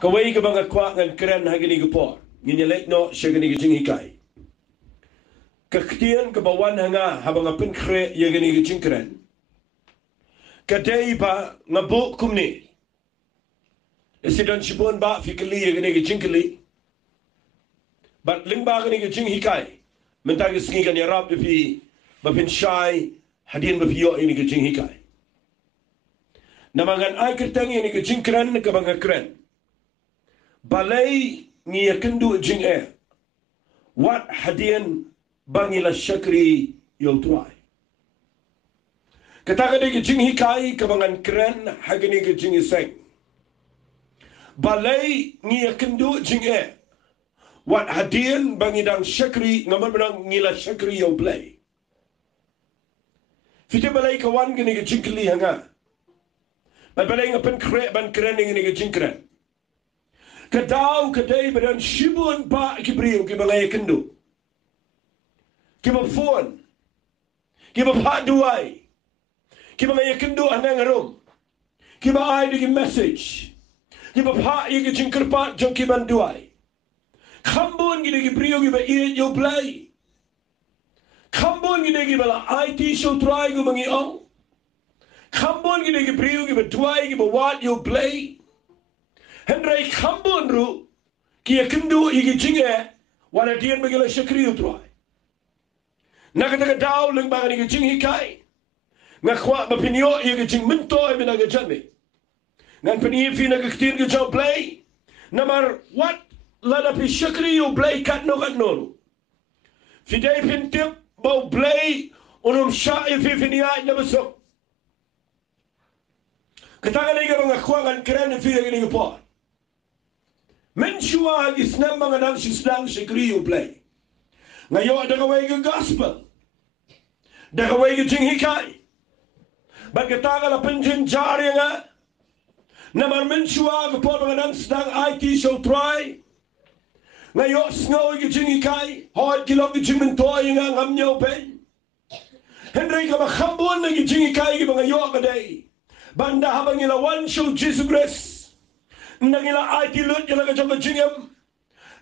Kawai ka mga kwa ngan keren hagini gupor. Nginyalek no siya gani gijing hikay. Kaktian kabawan hanga habang apin kre ya gani gijing keren. Kadai ba ngabu kumni. Isidan shibon ba fikali ya gani gijing kali. But ling ba gani gijing hikay. Mentagi singi kan yarab fi bapin syai hadin bapiyo ini gijing hikay. Namangan ay kertang ini gijing keren ka mga keren. Balei ni Kynduh Jingeh. Wat hadian bangila Shakri yotwai. Kataga de jing hikai kabangan keren hagani ke jing iseng. Balei ni Kynduh Jingeh. Wat hadian bangidang Shakri ngaman menang ngila Shakri yo Blei. Fite balei kawan gani ke jing kli hanga. Ban balei ngapen ban keren ngani ke jing keren. Kadau kadai badan shibun ba kibriyo ki balai Kynduh. Ki ba phone. Ki ba pa duai. Ki ba ngaya Kynduh anang arum. Ki ba ai di message. Ki ba pa i ki jingkerpat jong ki ban duai. Kambon ki kibriyo ki ba i yo Blei. Kambon ki ba IT show try ko bangi ong. Kambon ki kibriyo ki ba duai ki ba wat yo Blei. Henry kambon ru ki Kynduh igi Jingeh wana dian bagila Shakri utrai. Nakataka daw lang ba igi jing hikai. Ngakwa mapinyo igi jing minto ay minagajami. Ngan panifi nagaktin ka jaw Blei. Namar what lada pi Shakri u Blei katno katno. Fidei pintip bau Blei unum sya ifi finiyay na besok. Kataka na iga mga kwa ngan keren ifi nagin iga po. Menshua isnam mga nang sislang Shakri u Blei. Ngayon dagaway ka gospel. Dagaway ka jing hikay. Bagkataka la pinjin jari nga. Naman menshua ka po mga nang sislang IT show try. Ngayon sngaw ka jing hikay. Hood kilog ka jing mentoy nga ngamnyaw pen. Henry ka makambon na ka jing hikay ka mga yo ka day. Banda habang ilawan show Jesus Christ. Nangila IT lut yung nagajong jingam.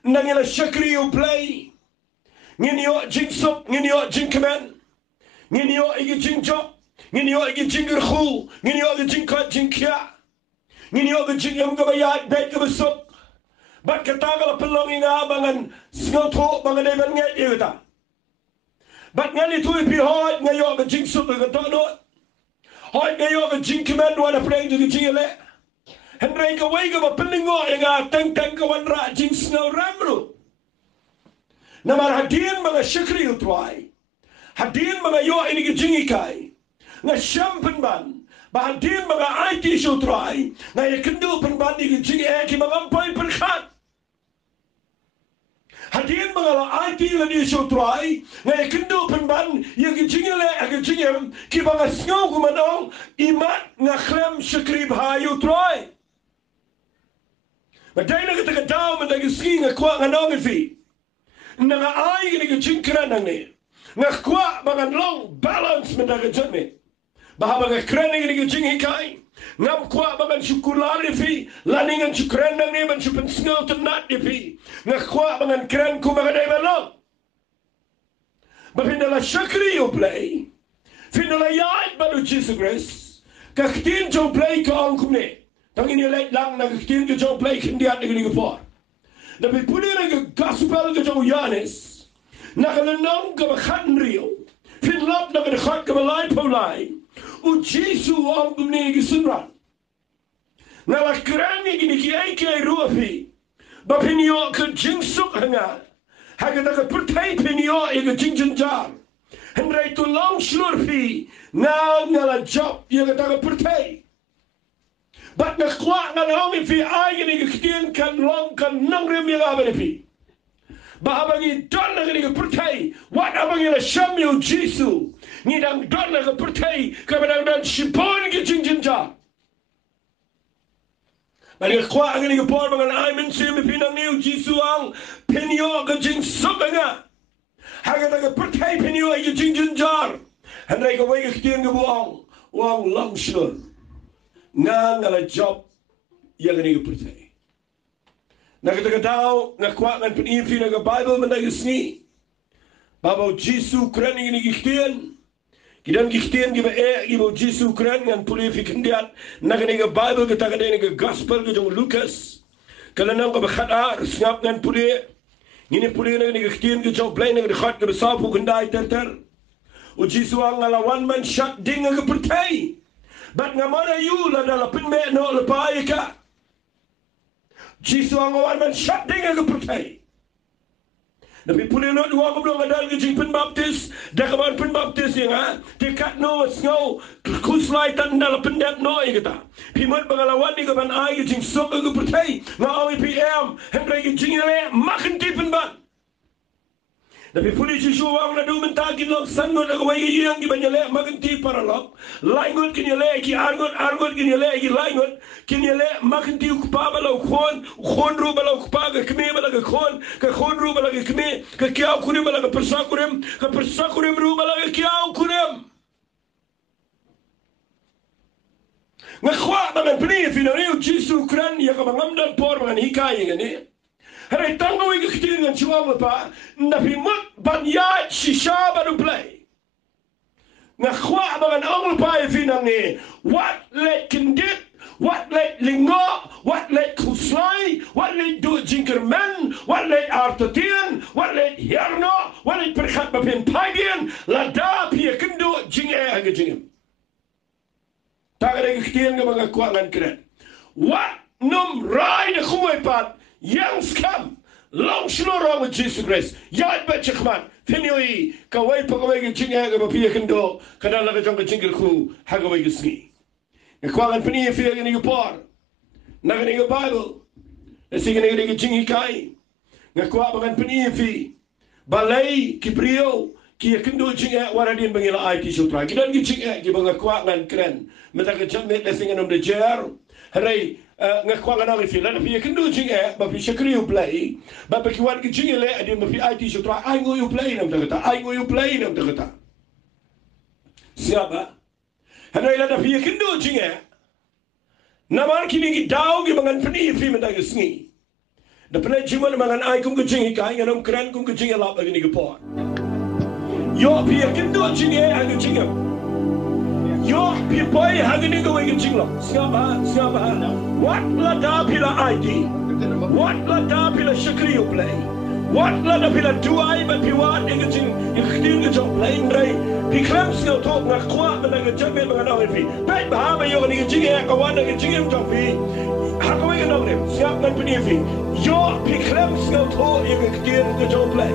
Nangila Shakri u Blei. Nginyo jing sup, nginyo jing kemen. Nginyo igi jing jok. Nginyo igi jing gerhu. Nginyo igi jing kat jing kya. Nginyo igi jing yung gabayat bet kabasuk. Bat katagala pelongi nga bangan sngoto bangan deban nget yuta. Bat ngali tu ipi hoit ngayo igi jing sup igi tonot. Hoit ngayo igi jing kemen wana preng igi jing ele. Henry ka way ka mapilingo yung teng ka wanra jing snow ramro. Naman hadin mga Shakri utway. Hadin mga yo inigi jingikay. Nga siyampan man. Bahadin mga IT show try. Nga Kynduh pan inigi jingikay ki mga ampay perkat. Hadin mga IT lagi show try. Nga Kynduh pan inigi jingile agi jingim ki mga snow kumanong imat nga klem Shakri bahayo try. Maday na kita kadaw madagiski nga kwa nga nongifi. Nga ay gini jingkran ang ni. Nga kwa mga long balance madagajad mi. Baha mga kren gini jinghikay. Ngam kwa mga syukulari fi. Laningan syukren nang ni man syupan sngaw tenat ni fi. Nga kwa mga kren ko mga day malong. Bapindala Shakri u Blei. Findala yait balu Jesus Christ. Kaktin jo Blei ka ang kumni. Tang ini lek lang nagkitin ke jauh Blei kendiat negeri kepor. Tapi puni nag gospel ke jauh Yanis. Nakalanong ke makan rio. Finlap nak dekat ke Balei Paulai. Ujisu ang kumni gisunran. Ngalak kerangi gini kiai kiai ruafi. Bapinyo ke jingsuk hanga. Haga nak pertai pinyo ke jingjenjar. Hendrai tu long slurfi. Ngala job yang kata pertai. But na kwa nga naong ifi ay gini kitin kan long kan nang rim yung aban ifi. Bahabang don na gini pertai. Wat abang ila shamyo Jisu. Ngidang don na pertai. Kabadang dan shipon ki jinjinja. Bali kwa gini por mga ay mensim ifi nang niyo Jisu ang pinyo ka jing suka nga. Haga na pertai pinyo ay jinjinjar. Handray ka way kitin ka buang. Wang long shur. Nga ngala job yang ini percaya. Nagatagatao, nakwak ng pinipi ng Bible managasni. Babaw Jisu kren ini gikhtian. Kidan gikhtian giba giba Jisu kren ngan punipi kendiat. Naganiga Bible katagadiga gospel gajong Lucas. Kalanang kabakhatar snap ngan puni. Ngini puni naganiga gikhtian gajong Blei nagadikhat kabasapu kendai ter. O Jisu ang ngalawan man syak ding nagapertay. Bat ngamana yu la dalapin me no lepai ka. Jisu ang ngalawan man syak ding nagapertay. Tapi puni no dua ko blong adal gijing penbaptis dakaban penbaptis yang dekat no snow kuslai tan dal pendat no ikata pimat bangalawan ni kaban ai gijing sok ko pertai ngawi PM hendrai gijing le makan ti penbat tapi puni Jisu wang na du mentagi lok sangot agawai yang gibanyale makan ti paralok laingot kinyale ki argot kinyale ki laingot kinyale makan ti kupaba lo khon ru bala kupaga kme bala ka khon ru bala kme ka kiau kurim bala ka persakurim ru bala ka kiau kurim ngakhwa bala pni finariu Jisu kran ya ka bangamdan por man hikai ngani Hari tanggaw yung kitin ng chihuahua pa, napimut banyat si Haba ng Blei. Ngakwa mga naong pa yung what let Kynduh, what let linggo, what let kuslay, what let do jinkermen, what let artatian, what let hierno, what let perkat mapinpagian, lada pia Kynduh, Jingeh aga jingem. Tagad yung kitin ng mga kuangan kren. What num rai na kumaypat, yang scam long sloro with Jesus Christ yad bet chkhman finoi kawai pakawai ge Jingeh ga bapia Kynduh kada la jong jingel khu hagawai ge sni ngkwangan pini fi ge ni por nagani ge Bible esige ni ge Jingeh kai ngkwa bangan pini fi Balei kibrio ki Kynduh Jingeh waradin bangila IT sutra kidan ge Jingeh ge banga kwangan kren meta ge jamet lesing anom de jer harai ngakwangan ang ifilan fi Kynduh Jingeh ba fi Shakri Blei ba pa kiwan ki Jingeh le adi ba fi IT sutra ay ngo yu Blei nam tagata siapa hanay la da fi Kynduh Jingeh naman kini ki daw gi mangan pni fi menda gisngi da pna jiman mangan ay kum ki Jingeh kai nganom kran kum ki Jingeh lap ni gepor yo fi Kynduh Jingeh ang Jingeh yo pipoy hagini go wing jinglo siapa what la da pila ID what la da pila Shakri Blei what la da pila duai ba piwan ingin ingin ke jong Blei ndai pikram skill talk na kwa ba na jabe ba na fi ba Haba yo ni Jingeh kawan na Jingeh jong fi hakawi na ne siap na pini fi yo pikram skill talk ingin ke jong Blei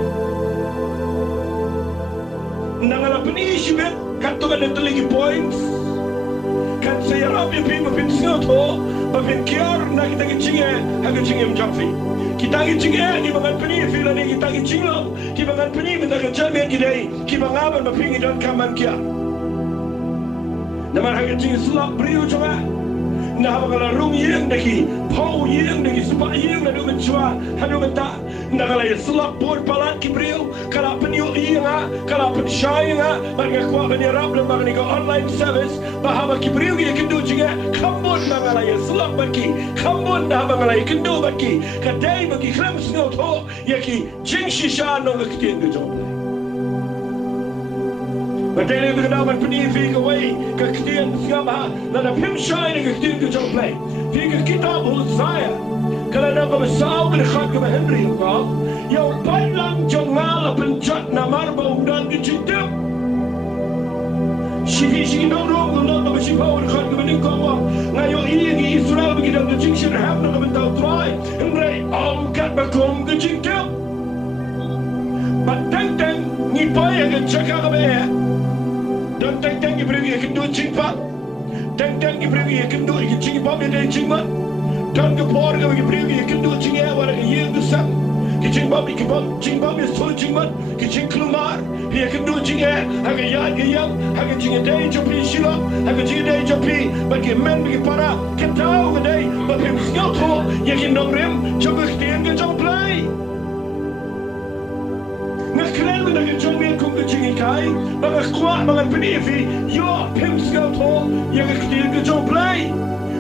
nangala pini shibet kanto ka dito lagi points kan saya rapi pi mapin sinoto mapin kiar na kita Jingeh haga Jingeh mjangfi kita Jingeh ni mangan peni fila ni kita Jinglo ki mangan peni minta ka jamin gidai ki mangaban mapin idon kaman kia naman haga Jingeh slap brio jonga na habang rung yeng daki pau yeng daki supa yeng na dumen chua hanu menta na kala slap board palat ki brio kala penyu yenga kala pensyai yenga marga kwa benirab le magni ko online service bahaba ki brio ki Kynduh Jingeh kambon na kala slap baki kambon na habang kala Kynduh baki kadai baki kram sno to yaki jing shisha no ngkitin go job Badai le daman peni fi ka wai ka ktian skaba na da pim shine ka ktian ka jong Blei fi ka kitab Hosea kala na ka basaw ka khat ka Henry ko yo pai lang jong ngala penjat na marba undan ka Kynduh shi no ro no ka shi power khat ka ning ko ngayo i Israel bi ka jing shin have na ka bentaw try Henry am kat ba kom ka Kynduh but tang ni pai ka chaka ka be dan teng ki pergi Kynduh jingpa teng ki pergi Kynduh ki jingpa be dei jingma dan ke por ki pergi Kynduh Jingeh wara ki yeng sam ki jingpa be so jingma ki jing klumar ki Kynduh Jingeh haga ya ki yang haga Jingeh dei jopi shilo haga Jingeh dei jopi ba ki men ki para ki tau ki dei ba pim skil to ye ki nomrem jogo kten ke jong Blei ngakren na ki jong men kum ki Jingeh kai ba kwa mga penifi yo pim skil to ye ki kten ke jong Blei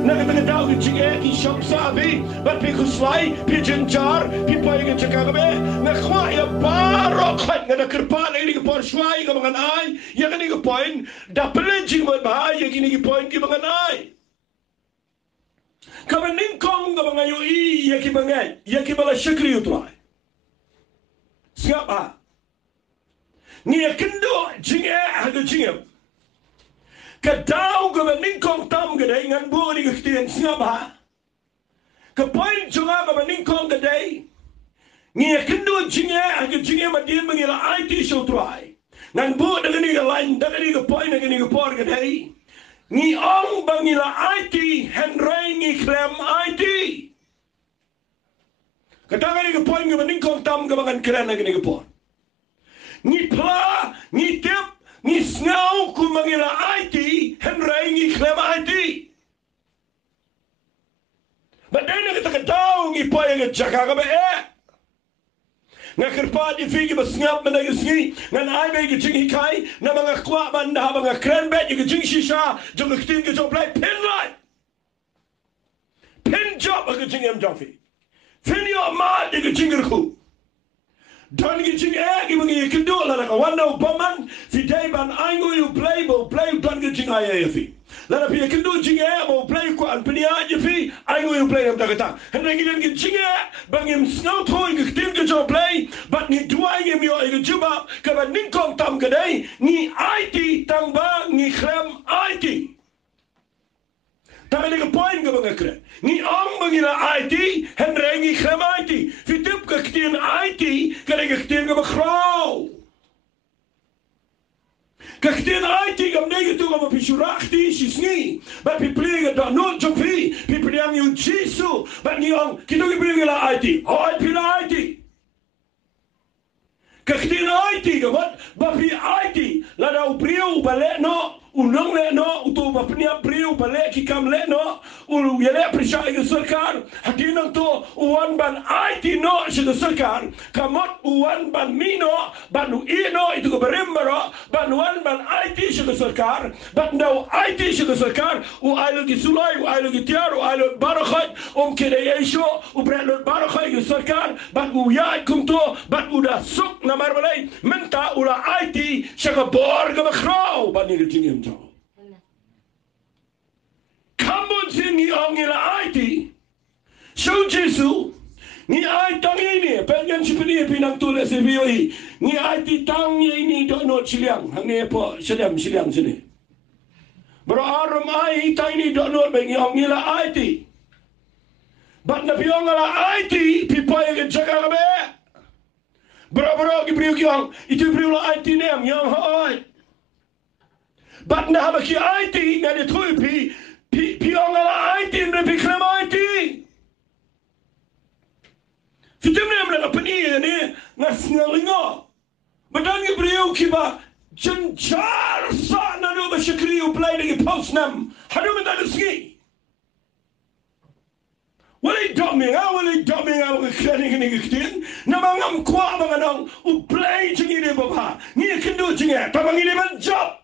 nakatagadaw ki Jingeh ki shop sabi bat pi kuslai pi jenjar pi pai ke cakagabe nakwa ya baro khat ngada kerpa lagi ke por swai ke mangan ai ya kan ke point daple jing mat ba ya kini ke point ki mangan ai kaban ning kong ke mangan yo I ya ki mangan ya ki bala Shakri utrai siapa ni Kynduh Jingeh ada Jingeh Kadau ke ning kong tam ke dai ngan bu ni ke tien siapa ke point junga ke ning kong ke dai ni Kynduh Jingeh ke Jingeh madin mengila IT show try ngan bu dengan ni ke line dengan ni ke point dengan ni ke por ke dai ni ong bangila IT henry ni claim IT kadang ni ke point ke ning kong tam ke bangan keren dengan ni ke por ni pla ni tip ni snau ku mangila IT henry ni claim IT badai kita ketahu ni poy ke jaga ke Ngakerpa di figi basngap mana gisni ngan ai be ke jing hikai na mga kwa ban da mga kren bet ke jing shisha jong ke tin ke job play pin light pin job ke jing em jofi fin yo ma ke jing ku don ke jing ke mangi Kynduh la ka wanda baman fi day ban ai ngo you play bo play don ke jing ai fi la pi Kynduh Jingeh bo play ko an pnia je fi ai ngo you play am takata heneng ke Jingeh bangim snow toy ke tin ke job play but ni duai em yo ke juba ka ban ning kong tam ke dai ni IT tang ba ni khlem IT Tapi ke point ke bang kre ni ong bangila IT heneng ni khlem IT fi tip ke tin IT ke tin ke begrau Kaktin IT kam negatu kam pishurachti shisni but pipliga da non jofi pipliang yu jisu but ni ong kitu ki pligila IT hoi pila IT Kaktin IT kamat bapi IT lada upriu bale no unong le no utu bapnia priu bale ki kam le no ulu yele prisha ke sarkar hatinang to uwan ban IT no shi ke sarkar kamot uwan ban mino ban ino itu ke berembaro ban uwan ban IT shi ke sarkar ban dau IT shi ke sarkar u ailu ki sulai u ailu ki tiar u ailu barakhat kede yesho u brelo barakhat ke sarkar ban u ya kumto ban uda suk na marbalai menta ula IT shi ke bor ke bekrau ban ni ke jingem Kamu sini angila IT, show Jesu, ni IT tangi ni, pengen seperti pinang tulis CVOI, ni IT tangi ini dono siliang, hangi apa siliang sini. Beraram IT ini dono bengi angila IT, but nabi angila IT, pipa yang jaga kabe, berapa ki priu kiang, itu priu la IT ni yang hoi, but na haba ki IT ngade thui pi angala IT na pi klem IT. Fitem nem la pani ni ngasngalingo. Madan ki priu ki ba jenjar sa na no ba Shakri u Blei ni post nam. Hadu man da ski. Wali doming a krening ni kitin. Na mangam kwa manganong u Blei jingi ni baba. Ni Kynduh Jingeh tamangi ni man job.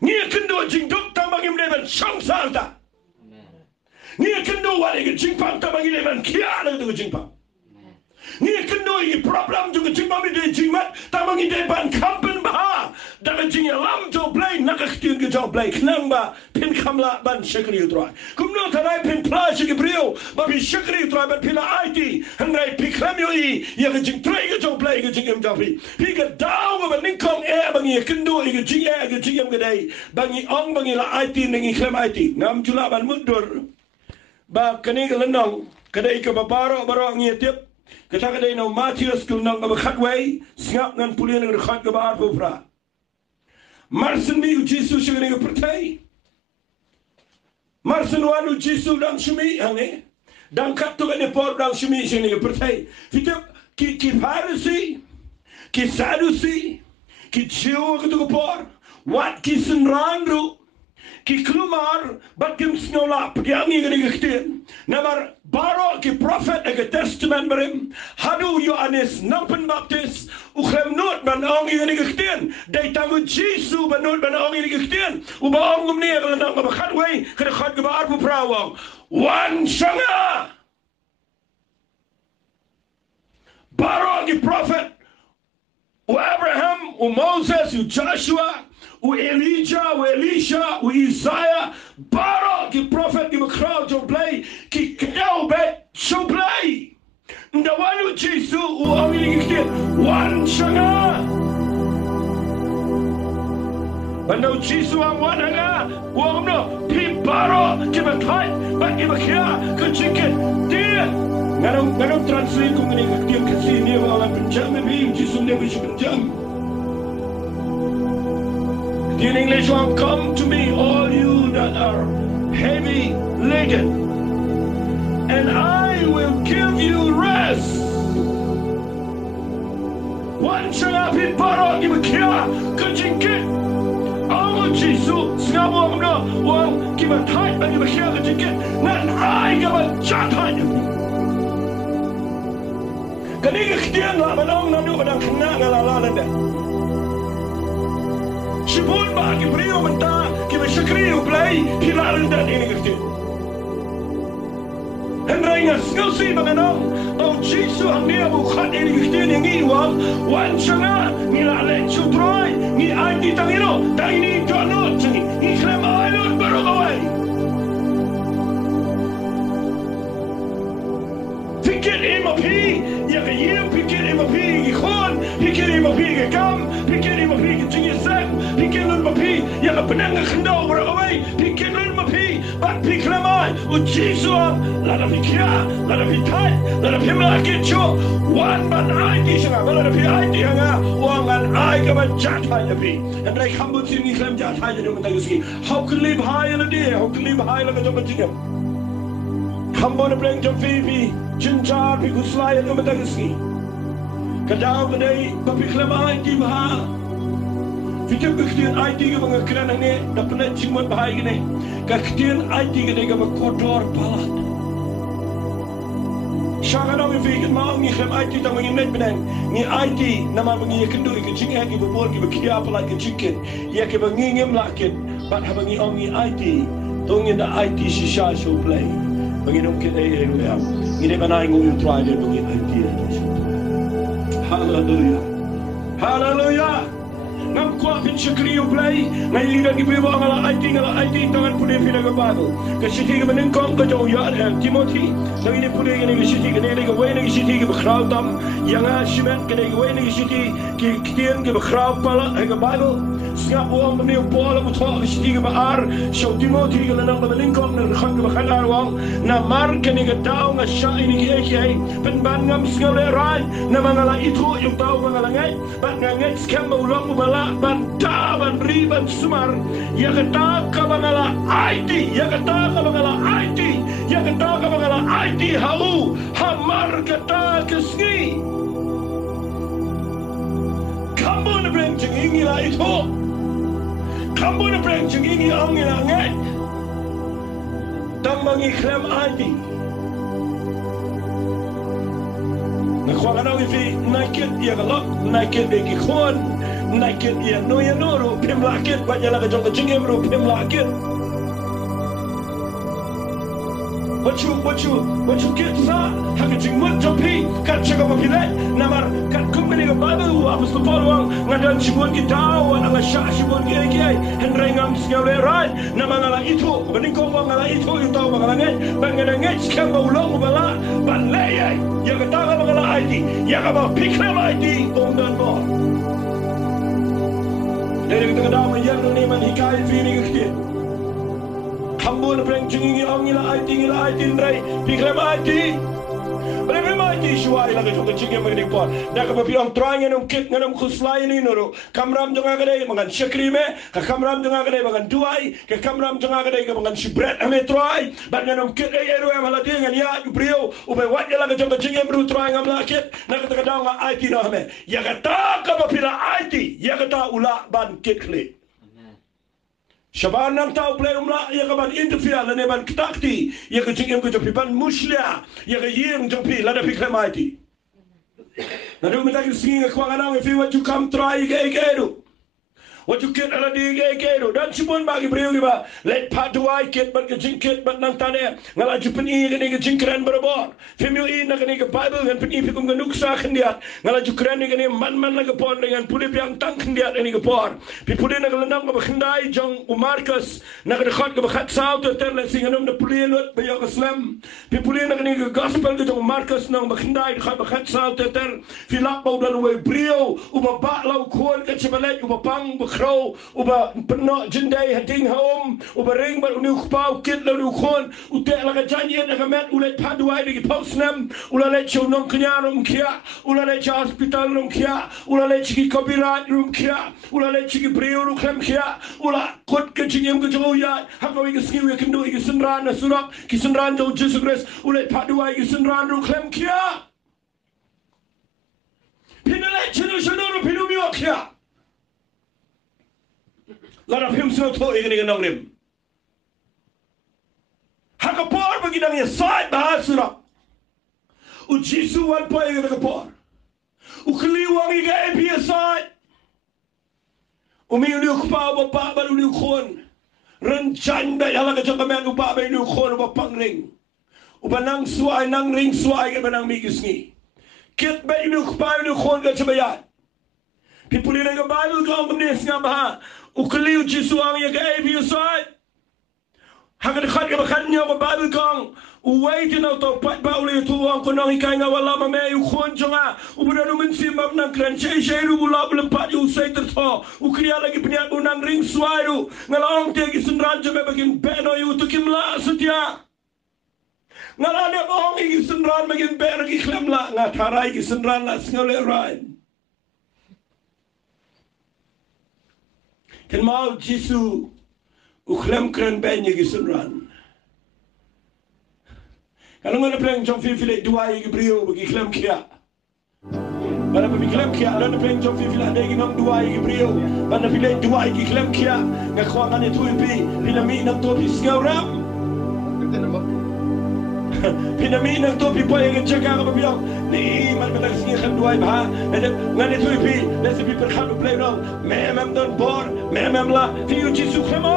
Ni Kynduh jingduk tambang imleban samsalta. Ni Kynduh wali ke jingpang tambang imleban kiana tu ke jingpang. Ni Kynduh i problem tu ke jingpang ide jingmat tambang imleban kampen bah. Dalam jingnya lam jo Blei nak ketiun ke jo Blei kenang ba pin kamla ban Shakri utrai. Kumno tanai pin plas ke brio ba pi Shakri utrai ban pila IT henrai pi klamyo I ya ke jing trai ke jo Blei ke jingem jafi. Pi ke dau ba ningkong bangi Kynduh ke Jingeh ke jingem ke dai bangi ong bangi la IT nengi klem IT ngam jula ban mundur ba kani ke lenong kedai ke babaro baro ngietip kita kedai no Matius kulnong ke khatway siap ngan pulien ngan khat ke bar pufra Marsen mi Jesu shigani ke pertai Marsen wanu Jesu dang shumi hange dang kattu ke por dang shumi shigani ke pertai fitip ki Pharisee ki Sadducee ki Jew ke tu por wat ki senrandu ki klumar bat kim snolap ki angi gerichten namar baro ki prophet ege testament berim hadu Johannes nampen baptis uchem not ban angi gerichten dei tangu Jesu ban not ban angi gerichten u ba angum ne gele nang ba khat wei kre khat ba arpu prawang wan shanga baro ki prophet u Abraham u Moses u Joshua u Elijah, u Elisha, u Isaiah, baro ki prophet ki crowd to Blei, ki kau bet so Blei. Nda wanu Jesu u awili ki wan shanga. Bando Jesu ang wananga, wamno pi baro ki bakai, ba ki bakia ka chicken dia. Nganong translate kung ngani ka kasi niya wala pinjam bi Jesu ne bi pinjam. In English one, come to me, all you that are heavy laden, and I will give you rest. One shall have it, Baro, give a kia, Kajinkin. Oh, Jesus, Snabo, no, one, give a tight, and give a kia, Kajinkin. Not I give a chat, Kaniga Kian, Lamanong, Nanu, and Kanaga, Lalanda. Shibun ba ki brio menta ki be Shakri Blei hilalin dan ini kerti. Hendrainga snosi banganong au Jesu ang dia bukan ini kerti yang iwang wan shanga ni lale chutroy ni anti tangino tangini jono changi ni klem alun baru kawai. Pikir imapi ya kayem pikir imapi ki khon pikir imapi ki kam pikir imapi ki Jingeh pikir lun mapi yang penang khendau berawai pikir lun mapi bat piklamai u Jesu lada pikir lada pitai lada pimla kitcho wan ban ai di sanga lada pi ai di hanga wangan ai ka ban jat hai nabi and rai khambut sini klam jat hai jadi mentaguski how can live high in a day how can live high like a job jingam khambon breng jam fi jinjar pi kuslai no mentaguski kadau kadai papiklamai di bah Fikir kektian IT ke mga kerana ni dapat cimut bahaya ni. Kektian IT ke dia ke kotor balat. Syakar orang fikir mau ni klem IT tak mengi net benang. Ni IT nama mengi Kynduh ke Jingeh ke bubur ke bekia pelat ke chicken. Ia ke mengi ngem lakin. Bat habangi ongi IT. Tungin da IT shisha show Blei. Mengi nungkit ayah rupiah. Ini mana yang ngomong try dia mengi IT. Hallelujah. Hallelujah. Nam kuat pin Shakri Blei, ngai lidah di bawah ngala IT tangan pudih pina ke Bible. Ke siti ke menengkong ke jauh ya Timothy. Ngai ni pudih ke ngai siti ke ngai ke wei ngai siti ke berkrau tam. Yang asimen ke ngai wei ngai siti ke kitian ke berkrau pala ke Bible. Siap uang benda pola butuh ke siti ke bahar. Show Timothy ke lenang ke menengkong ngai khang ke berkhalar wang. Namar ke ngai tahu ngai syai ni ke kiai. Penban ngam segala rai. Nama ngala itu yang tahu ngala ngai. Bat ngai skam ulang ubala. Banta ban riban sumar ya kata ka bangala IT ya kata ka bangala IT ya kata ka bangala IT hau hamar kata kesni kamu na breng jingi la itu kamu na breng jingi ang ila ngai tang mangi klem IT nakwala na wifi naked ya galak naked beki khon naked ya no ya noro pim lakit banyala ka jong Jingeh bro pim lakit what you get sa haka jingmut jopi kat chaka mapilai namar kat kumbini ka Bible apos to Paul ngadan chimon gitaw ang sha chimon gay henry ngam skale right namangala itu beningko ngala itu itaw mangalangan banganangan skamba ulong bala Balei ya kata mangala IT ya ka pikram IT ondan mo dari kita dalam yang ni manikai feeling kita. Kambun breng jingi ang ila IT ndrai pikram IT. Berapa IT shuai lagi tu kecingnya mengenai pon. Dah kepapi ang try nganam kit nganam khuslai ni noro. Kamram jangan kedai makan Shakri me. Kamram jangan kedai makan duai. Kamram jangan kedai makan shibret ame try. Bat nganam kit ero am haladi ngan ya brio. Ubai wat ya lagi tu kecingnya bro try ngam lakit. Nak kata kadang ngam IT no ame. Ya kata kepapi la IT. Ya kata ulah ban kit klik. Shaban nang tau play umla ya ka ban interfere la ne ban ktakti ya ka jingem ko jopi ban muslia ya ka yeng jopi la da piklemaiti. Na do meta ki singa kwa ngana if you want to come try ke what you get ala di ke dan sibon bagi breu ba let patuai ket ban ke jingket ban nang tane ngala jupen I ke jingkran berabor femio I na ke bible kan pen I pikum ganuk sa khendia ngala jukran ke man na ke pon dengan puli piang tang khendia ni ke por pi puli na ke landang ke khendai jong Marcus na ke khot ke khat sao to ter le singanom na puli lot ba yo islam pi puli na ke gospel ke jong Marcus na ke khendai khat sao to ter filak bau dan we breu uba ba lau khon ke chebalet uba pang Crow, uba penok Jingeh hating home, uba ring bar unu pau kit lalu khon, utek laga janji na kamet ulet paduai di postnam, ula let show non kenya rum kia, ula let hospital rum kia, ula let chiki copyright rum kia, ula let chiki breu rum klem kia, ula kot ke chingem ke joya, hakawi ke skiwi Kynduh ke sunran na surak, ke sunran jo Jesus Christ, ulet paduai ke sunran rum klem kia. Pinalet chinu shanu pinu miok kia. Lara phim sino tho igni nang rim hakapor bagi nang ya sai bahasura u jisu wan pa igni hakapor u kliwang iga epi sai u mi ulu khpa ba pa ba ulu khon ren chan ba yala ka jakamen u pa ba ulu khon ba pangring u banang suai nang ring suai ke banang mi gisni kit ba ulu khpa ulu khon ka chabaya people in the Bible go on this ngaba ukliu jisu ang ya gave you side hagan khat ka khat nyo ko Bible kong wait na to pat ba uli tu ang ko nang ikay nga wala ma me u khon jonga u buna no min sim map nang kran che ru bula bula pat u say to ukriya lagi pnya ko nang ring swairu ngalong te ki sunran jame bagin beno yu to kimla satya ngalane ong ki sunran bagin beno ki khlamla nga tharai ki sunran la ngole right. Ken mau jisu ukhlem kren ben ye gisunran kalau ngana pleng jom fifile dua ye brio bagi klem kia bana bagi klem kia lo na pleng jom fifile de gi nam dua ye brio bana file dua ye klem kia nga khwa ngane tu pi pinami nam to pi skauram pinami nam to pi boy ge cheka ga biang ni man man singi khan dua ba ngane tu pi les pi per khan play no me mem don bor me mem la fi u jisu khamo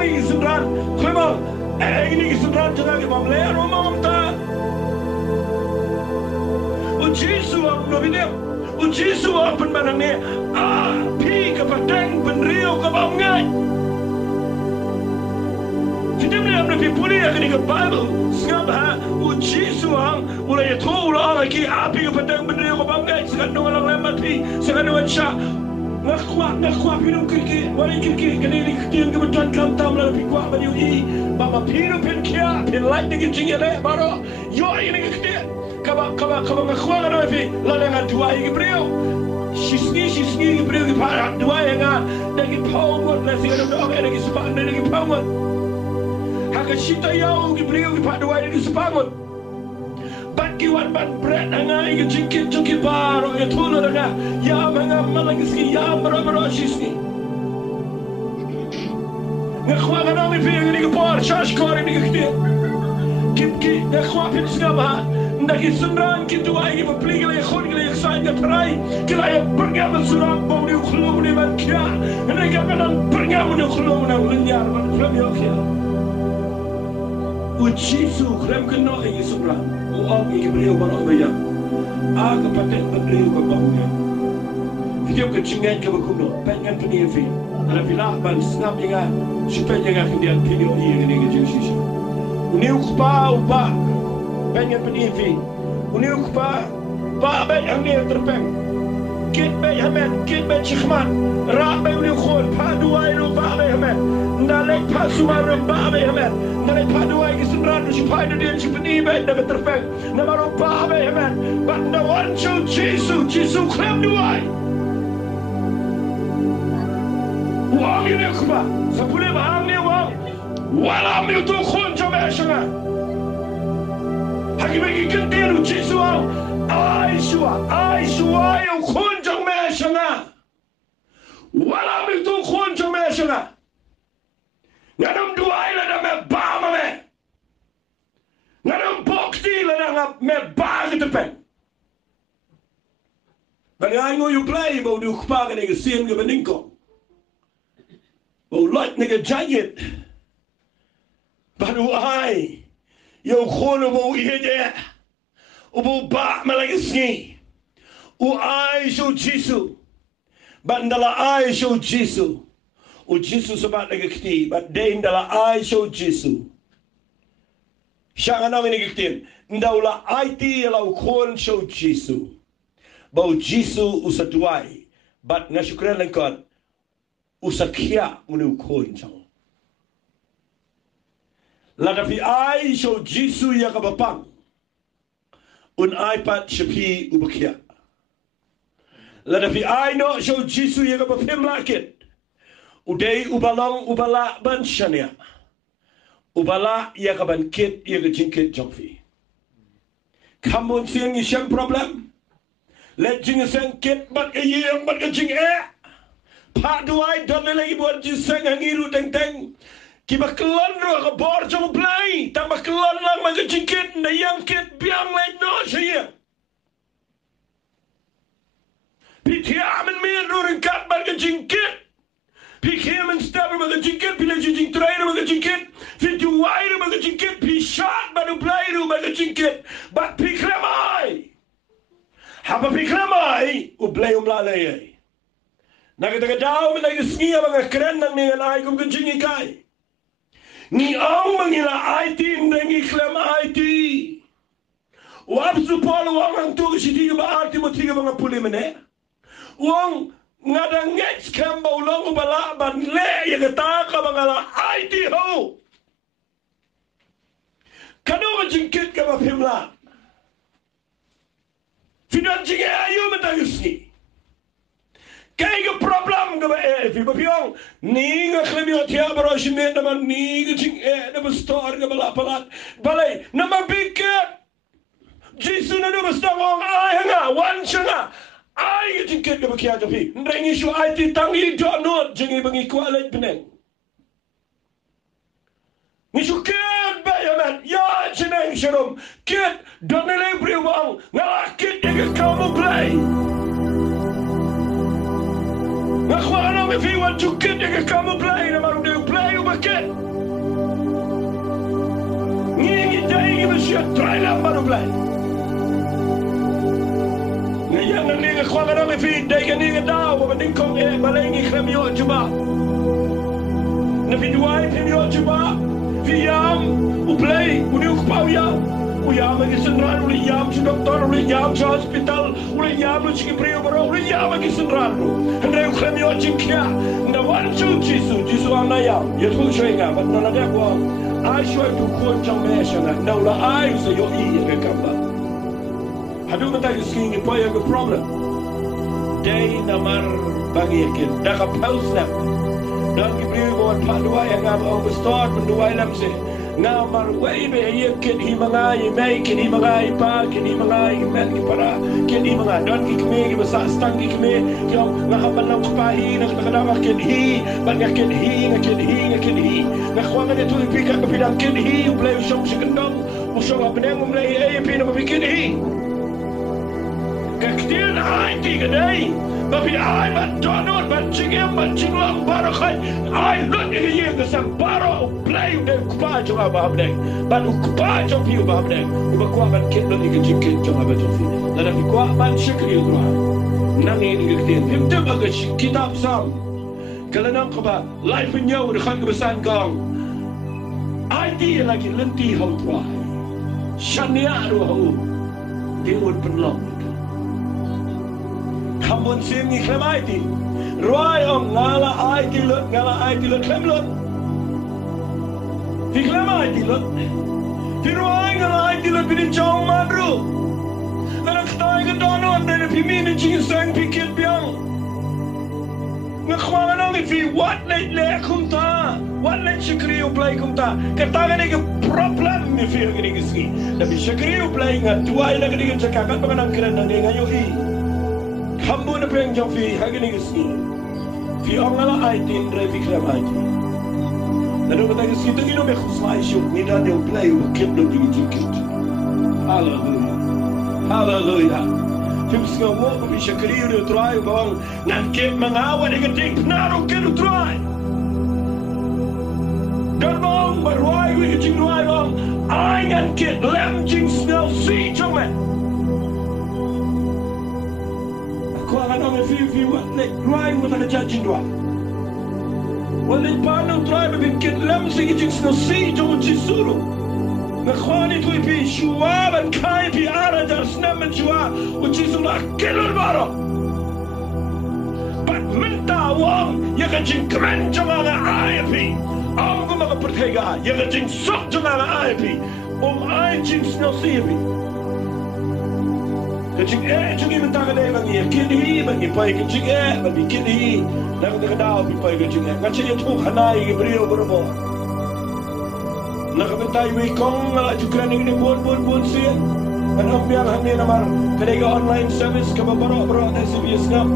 yi sunran khamo ai ni sunran jana ge mam le ro mam ta u jisu am no video u jisu am pen banang ne pi ka pateng pen rio ka bam ngai Fitem ni amna pi puli ya kini ke Bible ngam ha u jisu ang ula ya to ula ala ki api ka pateng pen rio ka bam ngai sekan no lang lemat pi sekan no sha Nakwa pinong kiki, wala kiki, kanili kitiyan kebetulan kam tam la pikwa ba yu I, baba pino pin kia, pin light ni Jingeh le baro, yo ini kiti, kaba ngakwa ngana fi, la nga dua I brio, shisni brio ki para dua nga, dagi pawon la singa do okay dagi supan dagi pawon, haka shita yau ki brio ki para dua dagi supan. Kiwan ban bread nga igi jingkit baro ya tulo nga ya mga malagiski ya marabaro shisni nga khwa nga nami fi ngi por shash kore ni kiti ki nga khwa pin skaba ndaki sunran ki tu ai ba pliga le khon le sai ga trai ki la ya bergam suran bo ni khulum ni man kya nga ga ban bergam ni khulum na unyar ban khulum yo kya u jisu khram kno igi sunran Uang ini beliau baru bayar. Aku pakai beliau ke bangnya. Video kecingan ke berkuno. Pengen penyefi. Ada filah ban snap jangan. Supaya jangan kemudian video ini yang jadi. Uniu kupa ubah. Pengen penyefi. Uniu kupa. Ba baik yang dia terpeng. Kit baik hamet. Kit baik cikhman. Rak baik uniu khol. Paduai lu ba baik hamet. Nalek pasumar ba baik hamet. Nalek paduai kesenran supaya dia seperti baik dapat terpeng. Nama rupa baik hamet. But no one show Jisu klem duai. Wang ini kuba. Sepuluh bahang ni wang. Walam itu khon coba sangat. Hagi bagi kentir Jisu wang. Aiswa yang khon coba sangat. Walam itu khon coba sangat. Nganam duai la na me ba me. Nganam bokti la na me ba getepen. Bani ai ngo you Blei bo du kpa ga nige sien ge beninko. Bo lot nige giant. Banu ai yo khono bo ihede. Ubo ba malagisni. U ai so Jisu. Bandala ai so Jisu. U Jisu sabat nige kti, but dein dala ai so Jisu. Shanga nang nige ktin. Ndaula ai ti la u khon so Jisu. Bau Jisu usatuai, but ngasukren lengkot usakia unu koin chang. Ladapi ai so Jisu ya kabapang, un iPad shapi ubakia. Ladapi ai no so Jisu ya kabapim lakit, udai ubalong ubala ban shania, ubala ya kaban kit ya kejingkit jongfi. Kamun siang isyang problem. Let Jingeh sang kit bat ke yang bat ke Jingeh. Pak duai don lagi buat jisang hangiru teng teng. Kiba kelon ro ke bor jong Blei. Tang ba kelon lang ma ke jingkit na yang kit biang lai no sia. Pitia amen mir ro ring kat bat ke jingkit. Pikia men stab ba ke jingkit pila jing trainer ba ke jingkit. Fit duai ba ke jingkit pi shot ba du Blei ro ba ke jingkit. Bat pikramai. Haba pikramai u Blei umlalei. Nagadagadaw mi nagisngiya mga kren ng mga naay kong kajingi kay. Ni ang mga IT nang iklam IT. Wap supolo ang ang tugas iti ba arti mo tiga mga puli mene. Uang ngadangets kamba ulang ubala ban le yagataka mga IT ho. Kano majingkit ka mapimla. Finan Jingeh ayo matagisni. Kaya problem ka ba fi bapiong ni nga klemyo tiya baroshimen naman ni nga Jingeh na bastor ka balapalat balay na mabigat Jisu na na basta ngong ay nga wan siya nga ay nga Jingeh ka ba kaya fi nrengi siya ay titangi donot Jingeh bangi kualay pineng ni siya kaya ba yaman ya chineng siyarom kit donelay priwang nga kit nga kamo Blei. Nakuha na may fiwan chukit yung kamo Blei na marunong yung Blei umakit. Ngingit dahil nga siya try lang marunong Blei. Ngayon na nga kuha na may fiwan dahil nga nga daw mabating kong balay nga klamyo juba. Napiduay klamyo juba. Fiyam u Blei unyong kupaw yam. Uyam ang isenran, uliyam sa doktor, uliyam sa hospital, uliyam lo sige priyo baro, uliyam ang isenran lo. Handa yung klamyo jingkya, na wan su Jisu, Jisu ang nayam. Yat ko siya nga, ba't nanadak ko ang ay siya ito kuwan siyang mesya nga, naula ay sa iyo iya kakamba. Hadu matay yung po yung problem. Day namar bangiyakin, dakapaus na. Dan kipriyo mo at paduay ang ang bestort, panduay lang siya. Nga marway be ayem ken hi mga imay ken hi mga ipa ken hi mga imen ki para ken hi mga don ki kme ki basa stang ki kme yo nga haban lang kapahi na kadama ken hi ban nga ken hi nga khwa nga tu pika ka pidang ken hi Blei usong sikendong usong apneng Blei ay pina ka ken hi kaktian ay ti gadai babi ay ban donot ban chingem ban chinglang baro khay ay lot ni yeng ka sang baro Blei de kupa jo ba habdeng ban kupa jo piu ba habdeng uba kwa ban ket lot ni jikket jo ba jo fi la da fi kwa ban Shakri ro nang ni ngikten pim de ba kitab sam kalanang ka ba life nyo de khan ka basan kang ay ti lagi lenti ho twa shania ro ho di ud penlong Kamun sim ni klemai ti. Roy om ngala ai ti lut klem lut. Fi klemai ti lut. Fi roy ngala ai ti lut binin chong madru. Nana ktai ka donot na pi min jing sang pi kit biang. Ngakwa nang fi what le kumta. What le Shakri u Blei kumta. Kata ni ka problem ni fi ngini giski. Na fi Shakri u Blei nga tuai na ngini chakakat pa nang kren na ni ngayo i. Hambu na peng jong fi hagini gisi. Fi ongala ai tin dre fi klem ai tin. Lalu kata kita kita berkhusai syuk kita dia Blei Kynduh di jikit. Haleluya. Haleluya. Tips ngomong ko Shakri dia try bang nan kit mangawa dengan ting penaro kita try. Dan bang berwai we jing try bang ai ngan kit lem jing snow see jome. Aku akan ngomong fi wat nek try mo tak judging dua. Wala paano try bibigit lem sing jing snow see jome jisuru. Nakhwani tu pi shuab and kai pi ara dar snam jua uchisula kelul baro. But minta wang ya kan jing kran jama ai pi. Ang ko makapertega ya kan jing sok jama ai pi. Ai jing snow see pi. Kajing jing minta ka dai bangi kini bangi pai kajing bangi kini nak dau pi pai kajing ngachi ya tu khanai ke brio berbo. Nakabintay may kong jukran ini buon siya. Anong biar hamil namar kadang online service kababaro na CBS na.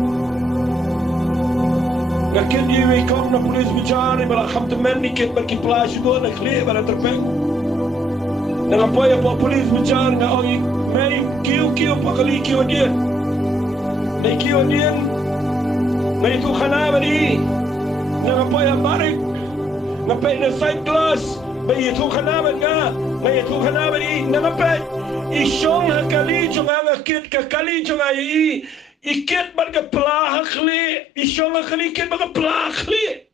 Nakin di may kong na pulis bicara bala kham temen nikit berkiplash go na clear bala terpeng. Nangapoy po pulis bicara na oi may kiyo pakali kiyo dia. May kiyo dia. May itu khana bari. Nangapoy barik. Ngapay na side class. Bayi tu kanaman nga, bayi tu kanaman nangapet. Isyong hakali junga kit kakali junga ikit baga plahakli. Isyong hakali kit baga plahakli.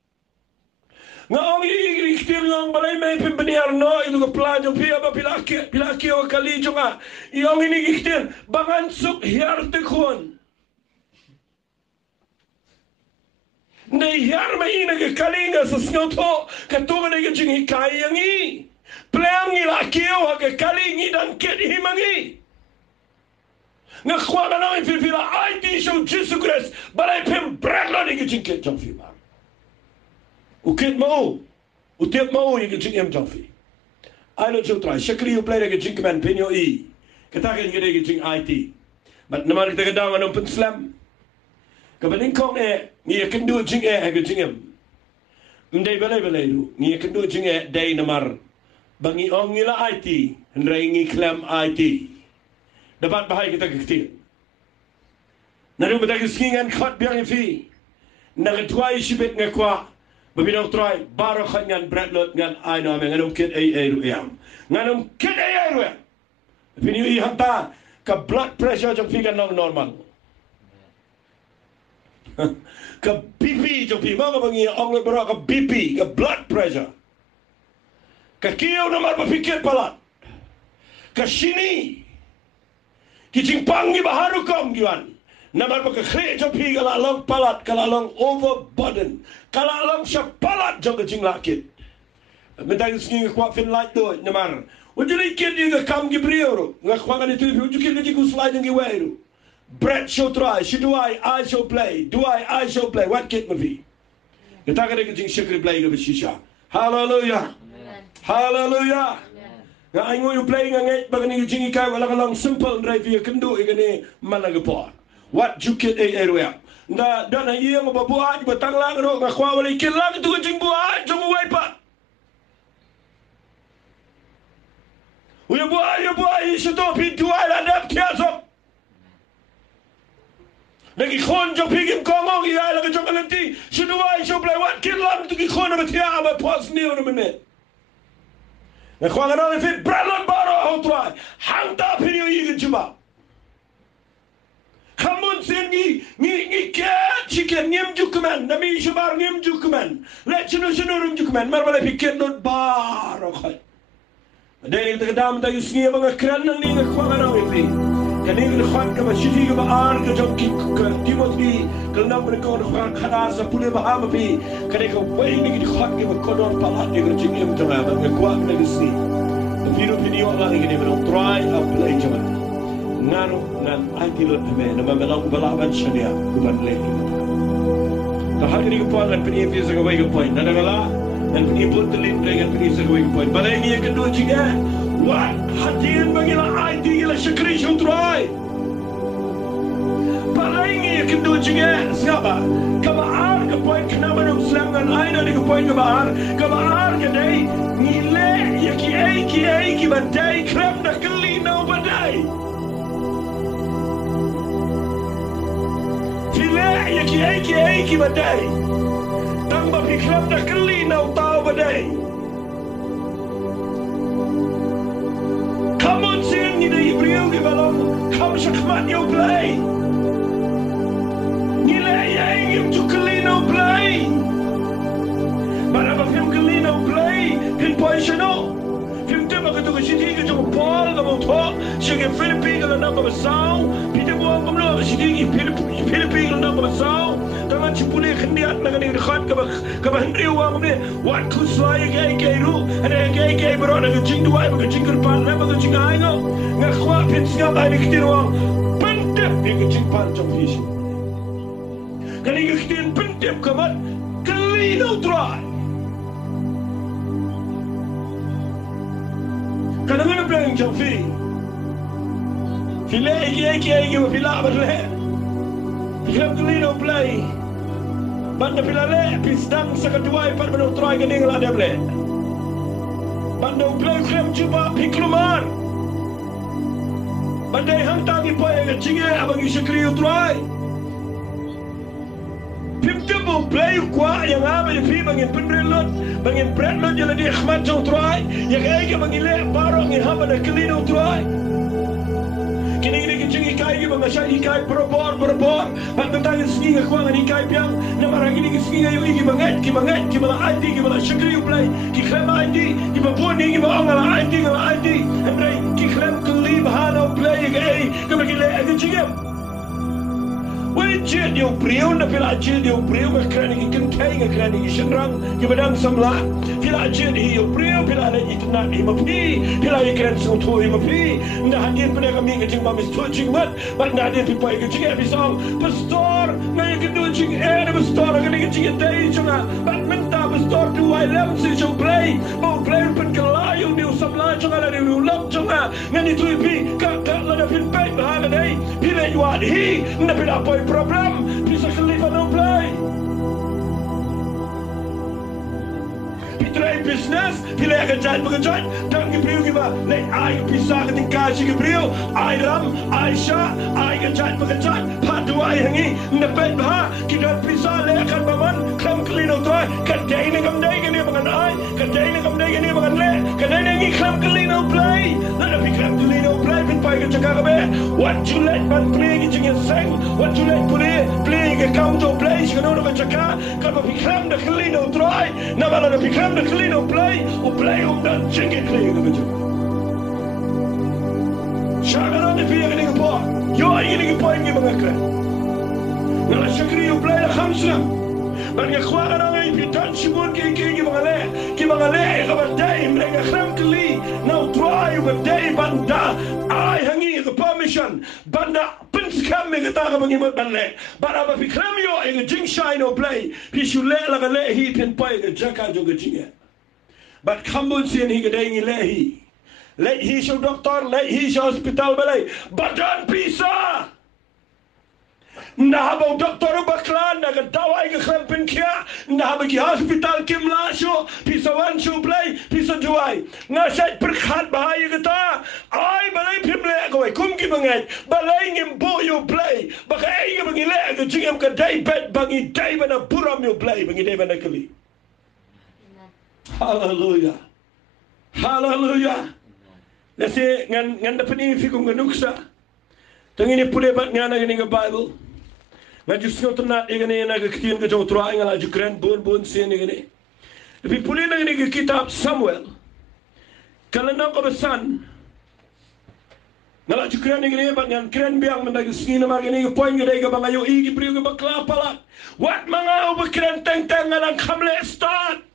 Nga ang iktir ng balay may pimpaniar no itu ka plajo pia ba pilaki o kali junga. Iyong iniktir bangan suk hiyarte kun. Nei her med ina ke kalinga sa snotto katunga ne ke jingi kayangi pleangi la kio ke kalingi dan ke himangi na khwana na filfila IT show Jesus Christ balai pem bradlo ne ke jingi jamfi ba ukit mo utiap mo ye ke jingi jamfi alo chotra Shakri u play ke jingi man penyo I kataken ke jingi IT but namar kita kadang anong penslam kabaling kong ngiya Kynduh Jingeh ke Jingeh. Ndai balai du ngiya Kynduh Jingeh dai namar bangi ong ngila IT ndai ngi klem IT. Dapat bahai kita kecil. Naru betak singan khat biang fi. Nagatwai sibet ngakwa babinong try baro khat ngan bradlot ngan ai no nganum kit ru yam. Nganum kit ru. Pini I hanta ka blood pressure jong fi kan normal. Ka BP jong pi mga bangi ong lebra ka BP ka blood pressure ka kiyo namar papikir palat ka sini kijing pangi baharu kom giwan namar pa ka kre jong pi kala long palat kala long overburden kala long siya palat jong ka jing lakit mentang singi kwa fin light do namar wajuli kid yung kam gibriyo nga kwa ka nito wajuli kid yung slide yung giwero Brett show try, she do I show play, do I show play. What kit movie? Kita kena kerja Shakri Blei ke bersisha. Hallelujah, hallelujah. Nga aingo yung play nga ngait baga ni Jingeh kay wala lang simple drive yung Kynduh igani malagapot. What you kit area? Na dan iya mo babuhat batang lang ro nga kwa wala ikil lang ito jing buhat jong way pa. Uya buhay isa to pintu ay ladap tiasok. Lagi khon jong pigim kongong iya lagi jong kalanti sinuway show play what kid lang to khon na tiya ba pos niyo na minute na khwanga na fit bralon baro how try hangta pinyo yigin chuba kamun sengi ni ke chicken ngem jukuman na mi shubar ngem jukuman let chino rum jukuman marbala piket not baro khay dai ni tagadam ta yusngi mga kran nang ni khwanga na fit Kaning khwan ka masjidi ka baar ka jom ki Timothy kalnam rekor khwan khana sa pule baham pi kane ka wai ni ki khwan ki kodor palat ni jing em tama ba kwa na gisi video la ni ni no try up play jama ngano nan akilo me na mamelang balaban shania kuban le ka hakri ko pa kan pini fi sa ka wai ka point na ngala dan pini put the link dengan pini sa ka wai ka point balai ni Kynduh Jingeh what hatin bagila ID la Shakri show try balai ni Kynduh Jingeh siapa kama ar ka poin kenapa nak selangan air ni ke poin ke bahar kedai nile ya ki badai krem dah keli nau badai file ya ki badai tambah pi krem dah keli nau tau badai kamu sini ni dah Ibrahim ke balong kamu sakmat yo Blei nile ya ingin tu keli nau Blei mana ba film keli nau Blei pin poin chano film tu ba tu ke sini ke tu Paul ke mo tho sigi Philippines ke nak ke sau pide bo ko lo ke sini Philippines ke nak ke sau tangan cipule khendiat nak ni khat ke ba hendri wa ni wat ku slai ke ru ada ke bro nak Kynduh ai ba Kynduh pan na ba Kynduh ai ngo ngakwa pin siap ai ni kitin wa pentep ke Kynduh pan trong fish kani ke kitin pentep ke mat keli no try kadang-kadang bilang jam fi file iki fila berle film kelino Blei banda filale pisdang sekadua ipat benda try kening la dia Blei banda Blei film cuba pikluman banda hantar di poe ke Jingeh abang Shakri try Pimtemu Blei kuah yang apa yang fi bangin penrelot bangin brandlot yang di Ahmad jong try yang ai bangin le barong yang Haba dah kelino try kini kecing ikai bang asal ikai berbor bang tentang sini kuah dengan ikai piang nama lagi ni sini ayo iki banget ki bala ID ki bala Shakri Blei ki klem ID ki baboni ki bala ngala ID andai ki klem keli bahana Blei ai kami le kecing Wei jet yo priu na pila jet yo priu ka krani ki kentai ka krani ki shenrang ki badang samla pila jet yo priu pila le itna ni mapi pila ye kran so to mapi nda hadin pada kami ke jing mamis to jing mat bat nda hadin pi ke jing episong pastor na ye kedu jing na pastor ka ni jing dai chunga bat menta pastor tu ai lam si jo Blei o Blei pen kala yo ni samla chunga la ni lam chunga ngani tu pi ka la da pin pai ba ga dai pila yo hi nda pila problem bisa kelifa no Blei pitrai business pila kerjaan dan gibriu giba le ai bisa ketika si gibriu ai ram Aisyah ai kerjaan padu ai hangi nepet bah kita bisa le akan baman kam kelino toy kedai ni kam dai ni bangan ai kedai ni kam dai ni bangan le kedai ni kam kelino Blei la pi kam kelino Blei pin pai ke cakap be what you let man play ke jing seng what you let play ke kam to Blei sikono ke cakap kam pi kam de kelino toy na bala pi kam de kelino Blei o Blei dan Jingeh kelino ke Shakri ni pi ni ke po yo ini ke po ni bangan Nala Shakri Blei la khamslam man yakhwa ana ngai pitan shibun ki mangale ka badai mrenga khram kli now try badai banda ai hangi ka permission banda pins kam me ta ka bangi mat banle bara ba fikram yo e jing shine o Blei pi shule la ga le hi pin pai ga jaka jo ga Jingeh but kambun sien hi ga dai ngi le hi sho doktor le hi sho hospital Balei badan pisa nda haba doktor baklan na dawai ke khlampin kia nda haba ki hospital kimla sho pisa wan sho Blei pisa juai na sat perkhat bahaya kata ai Balei pimle ko kum ki bangai Balei ngim bo yo Blei baka ai ke bangi le ke Jingeh ka dai bet bangi dai bana buram yo Blei bangi dai bana kali hallelujah lese ngan da pani fi ko nganuksa tangini pule bat ngana ni ga Bible ngaju sio tna igane na ga kitin ga jo tra ngala ju kren bon sen igane bi pule na ni ga kitab Samuel kala na ko besan ngala ju kren igane bat ngan kren biang man ga sini ma ga ni ga poin ga ga bangayo igi brio ga bakla pala wat mga o kren teng ngalang khamle start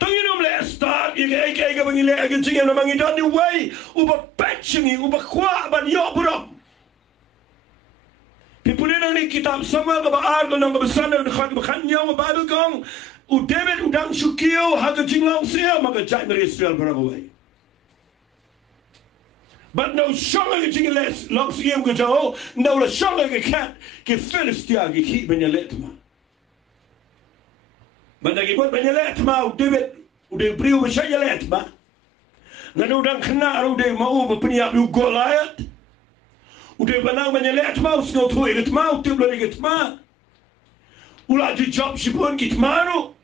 Tangin le start ye ga bangi le ga Jingeh na mangi dani way uba patchingi uba kwa ban yo buram pipulina ni kitab Samuel ga ba argo nang ga besan na khan nyaw ba Bible kong u David udang shukio ha ga Jinglang sia ma ga jai mer Israel barago way But no shange ke jinge les long siem ke jo no la shange ke kat ke Philistia ke ki ben let ma. But da ke bot ben let ma u David u de brio be shay let ma. Na no dan khna u de ma u be pnia u Goliath. U de banang ben let ma u sno to it ma u tiblo it ma. U la di job shipon git maro.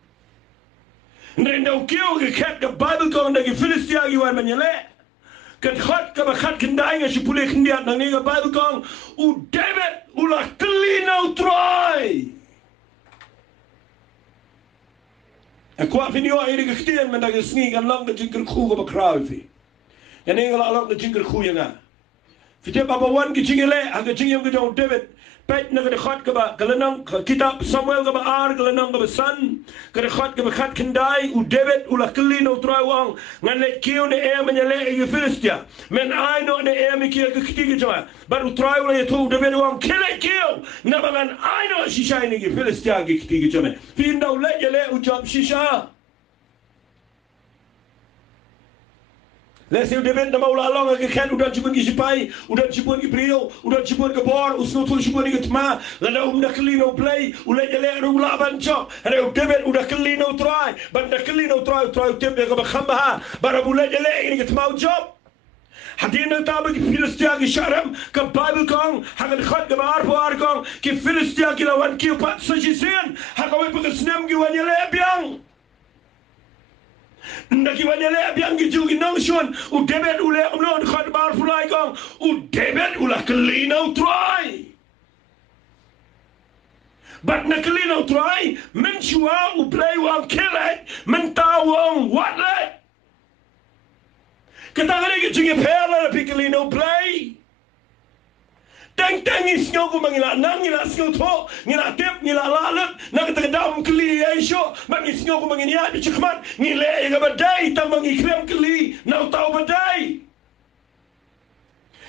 Nendo kio ke kat ke Bible ko da ke Philistia ke wan ben let. Kat khat ka khat Kynduh nga si pulih kendiat nang ni ka Bible kong u David ulah kelino try. Aku afini o ini kektian mendak sengi kan lang ke jingker khu ka bakraw fi. Yan ni ngala lang ke jingker khu yang a. Fite baba wan ke jingele aga jingyam ke jong David pet na ke khat ka ba kalanang kitab Samuel ka ba ar kalanang ka ba san ke khat ka ba khat Kynduh u David ulah kelino try wang ngan le kiu ne e menyele e Philistia men ai no ne e me kiu ke kiti jwa bar u try ulah yetu David wang kele kiu na bangan ai no shisha ne ke Philistia ke kiti jwa fin da le yele u job shisha Lesi David na maula long ke khat udan chibun ki sipai udan chibun ki brio udan chibun ke bor usno tul chibun ki tma lana na kelino Blei ule jele ru la bancho re David uda kelino try ban da kelino try tebe ka khamba bara ule jele ki tma job hadina tabe ki Philistia ki sharam ka Bible kong hagan khat ka bar par kong ki Philistia ki lawan ki pat sajisen hakawe pa snem ki wanyele biang Ndaki wanyele biang ki jugi nang shon u David ule amnon khat bar fulai kong u David ula kelino try but na kelino try men shua u Blei wang kilet men ta wang what let katangale ki jugi pela pi kelino Blei Teng is nyoko mangila nang ngila sio to ngila tep ngila lalut nak tegedam keli aisho mangis nyoko manginia di chikman ngile nga badai tamang ikrem keli na tau badai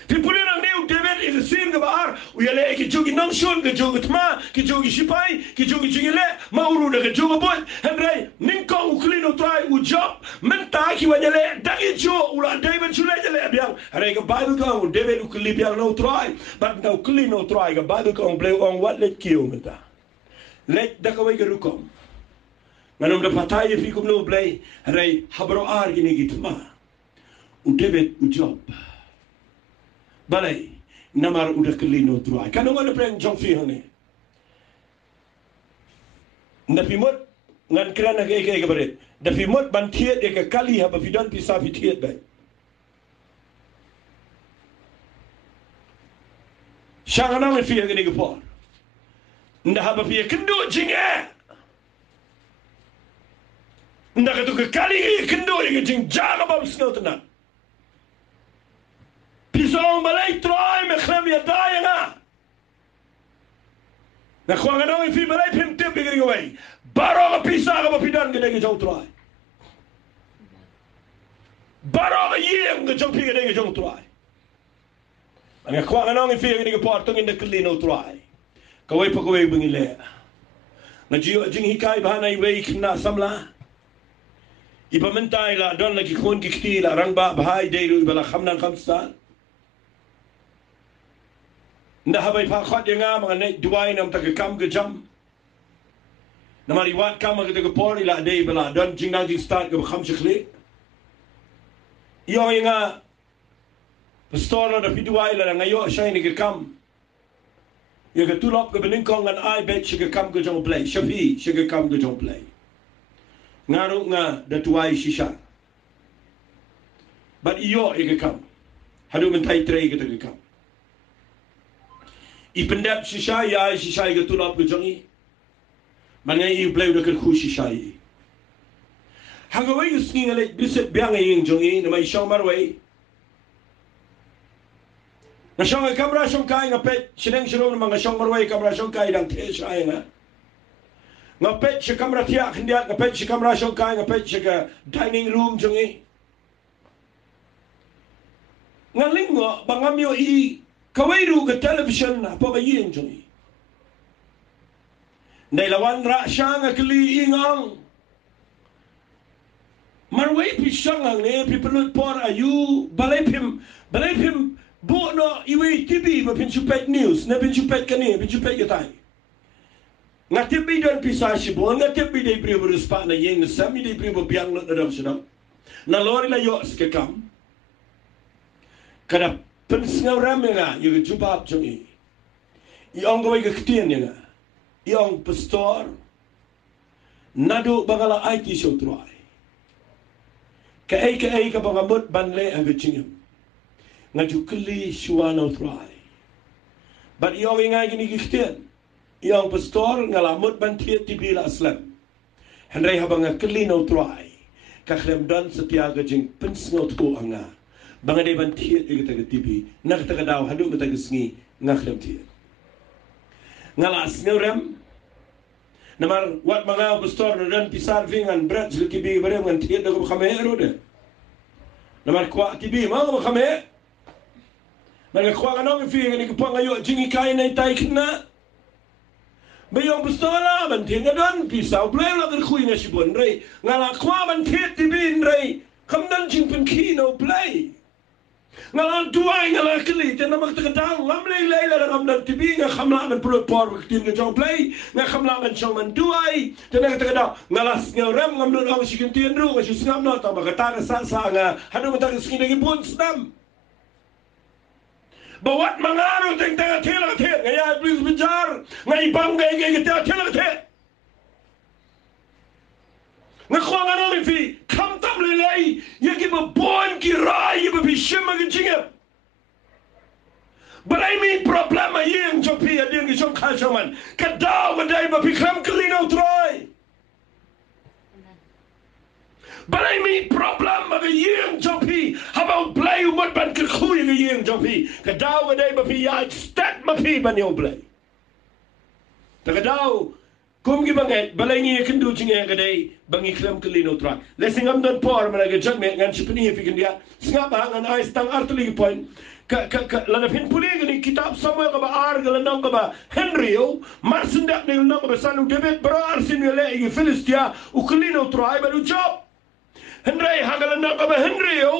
Pipulina new David is a sim ke bar uyale ki jogi nang shon ke jogi tma ki jogi sipai ki jogi jingile mauru de ke jogi boy henry ninko uklino try u job menta ki wanyale dagi jo ula David chule jale biang hare ke Bible ko David ukli biang no try but no uklino try ke Bible ko Blei on what let kill menta let da ka we ke rukom nganom de patai fi kum no Blei hare habro ar gini gitma u David u job Balei namar udah kelino try. Kan ngone preng jong fi hane. Napi mot ngan krana ke baret. Napi mot ban thiet ke kali haba fidon pisa fi thiet bai. Shangana me fi ke ke por. Nda haba fi Kynduh Jingeh. Nda ka tu ke kali Kynduh ke jing jaga bab snotna. Pisong Balei try me khlem yadai nga. Na khwanga no fi Balei pim tip bigri away. Baro ga pisa ga pidan ge de jong try. Baro ga yem ge jong pi ge de jong try. Anga khwanga no fi ge part tong in de klino try. Ka we pa ko we bingile. Na jing hikai bhana i we khna samla. Iba mentai la don la ki khon ki khti la rangba bhai de ru bala khamnan khamstan. Nda habai pa khat yang mga ne duai nam ta kam ke jam na mari wat kam ke ke por ila dei bala don jingna jing start ke kham shakli yo yang pastor na piduai la ngayo shine ke kam ye ke tulop ke bening kong an ai bet ke kam ke jong Blei shafi ke kam ke jong Blei ngaru nga da tuai shisha but yo ke kam hadu mentai trei ke kam Ipendap shisha ya shisha ke tulap ke jongi mangai I Blei udah ke khu shisha I hangawai usni ngale biset biang ing jongi na mai shong marwai na shong kamera shong kai ngapet sineng shirong na mga shong marwai kamera shong kai dang te shay nga ngapet shi kamera tiak ndiat ngapet shi kamera shong kai ngapet shi ka dining room jongi ngalingo bangamyo I Kawairu ke television apa bayi yang jongi. Nai lawan ra shang keli ingang. Marwa way pisang ang ne pipelut por ayu balai pim bo no iwi TV ba pinchupet news na pinchupet kani pinchupet gatai ngatibi don pisashi bo ngatibi dei pribo respa na yeng na sami dei pribo biang lot na dam sedang na lori la yo skekam kada pensngau ramena yu jubab jongi iong go ga ktien nga iong pastor nadu bangala IT show try ka bangamut banle ang gachingam ngaju kli shuano try but iong ingai gini ktien iong pastor ngalamut ban tiet tibila aslam henry habang kli no try ka khlem dan setia gajing pensngau tu anga bangade ban tiet igata tibi nak tagadaw hadu gata gisngi ngaklem tiet ngalas ngurem namar wat mga pastor na dan pisar vingan brat tibi barem ngan tiet dago khamero de namar kwa tibi mga khame mga kwa kanong fi ngani ko ngayo jingi kai nay tai kna bayong pastor la ban tiet dan pisau Blei la kan khui na sibon rei ngala kwa ban tiet tibi rei kamdan jing pen kino Blei ngalang tuai ngalang keli dan nama kita tahu ngamlei lei la ngamdan tibi nga khamla man pro por tin nga jong Blei nga khamla man chong man tuai dan nama kita tahu ngalas ngorem ngamdun ang sikin tin ru nga singam no ta magata sa nga hadu mata skin lagi pun sedam bawat mangaro teng teng thela the nga ya please bijar ngai bang ngai kita thela the nga khwanga no fi kam tam le lei ye give a born ki rai ye be shima ge jinge but I mean problem a yin jopi a ding jong kha shaman ka daw ma dai ba pikam klino try but I mean problem a yin jopi haba Blei umot ban ke khui ge yin jopi ka daw ma dai ba pi ya stat ma pi ban yo Blei ta ka daw kum gi banget balai ni Kynduh Jingeh kadai bangi klam kelino tra lesingam don por mana ge jagme ngan chipni fi kindia singa ba ngan ai stang artli point ka lana pin puli ni kitab samuel ka ba ar ga lanang ka ba henryo marsinda ni lanang ka ba sanu debet bro arsin le i philistia u kelino tra ba du job henry hagalanang ka ba henryo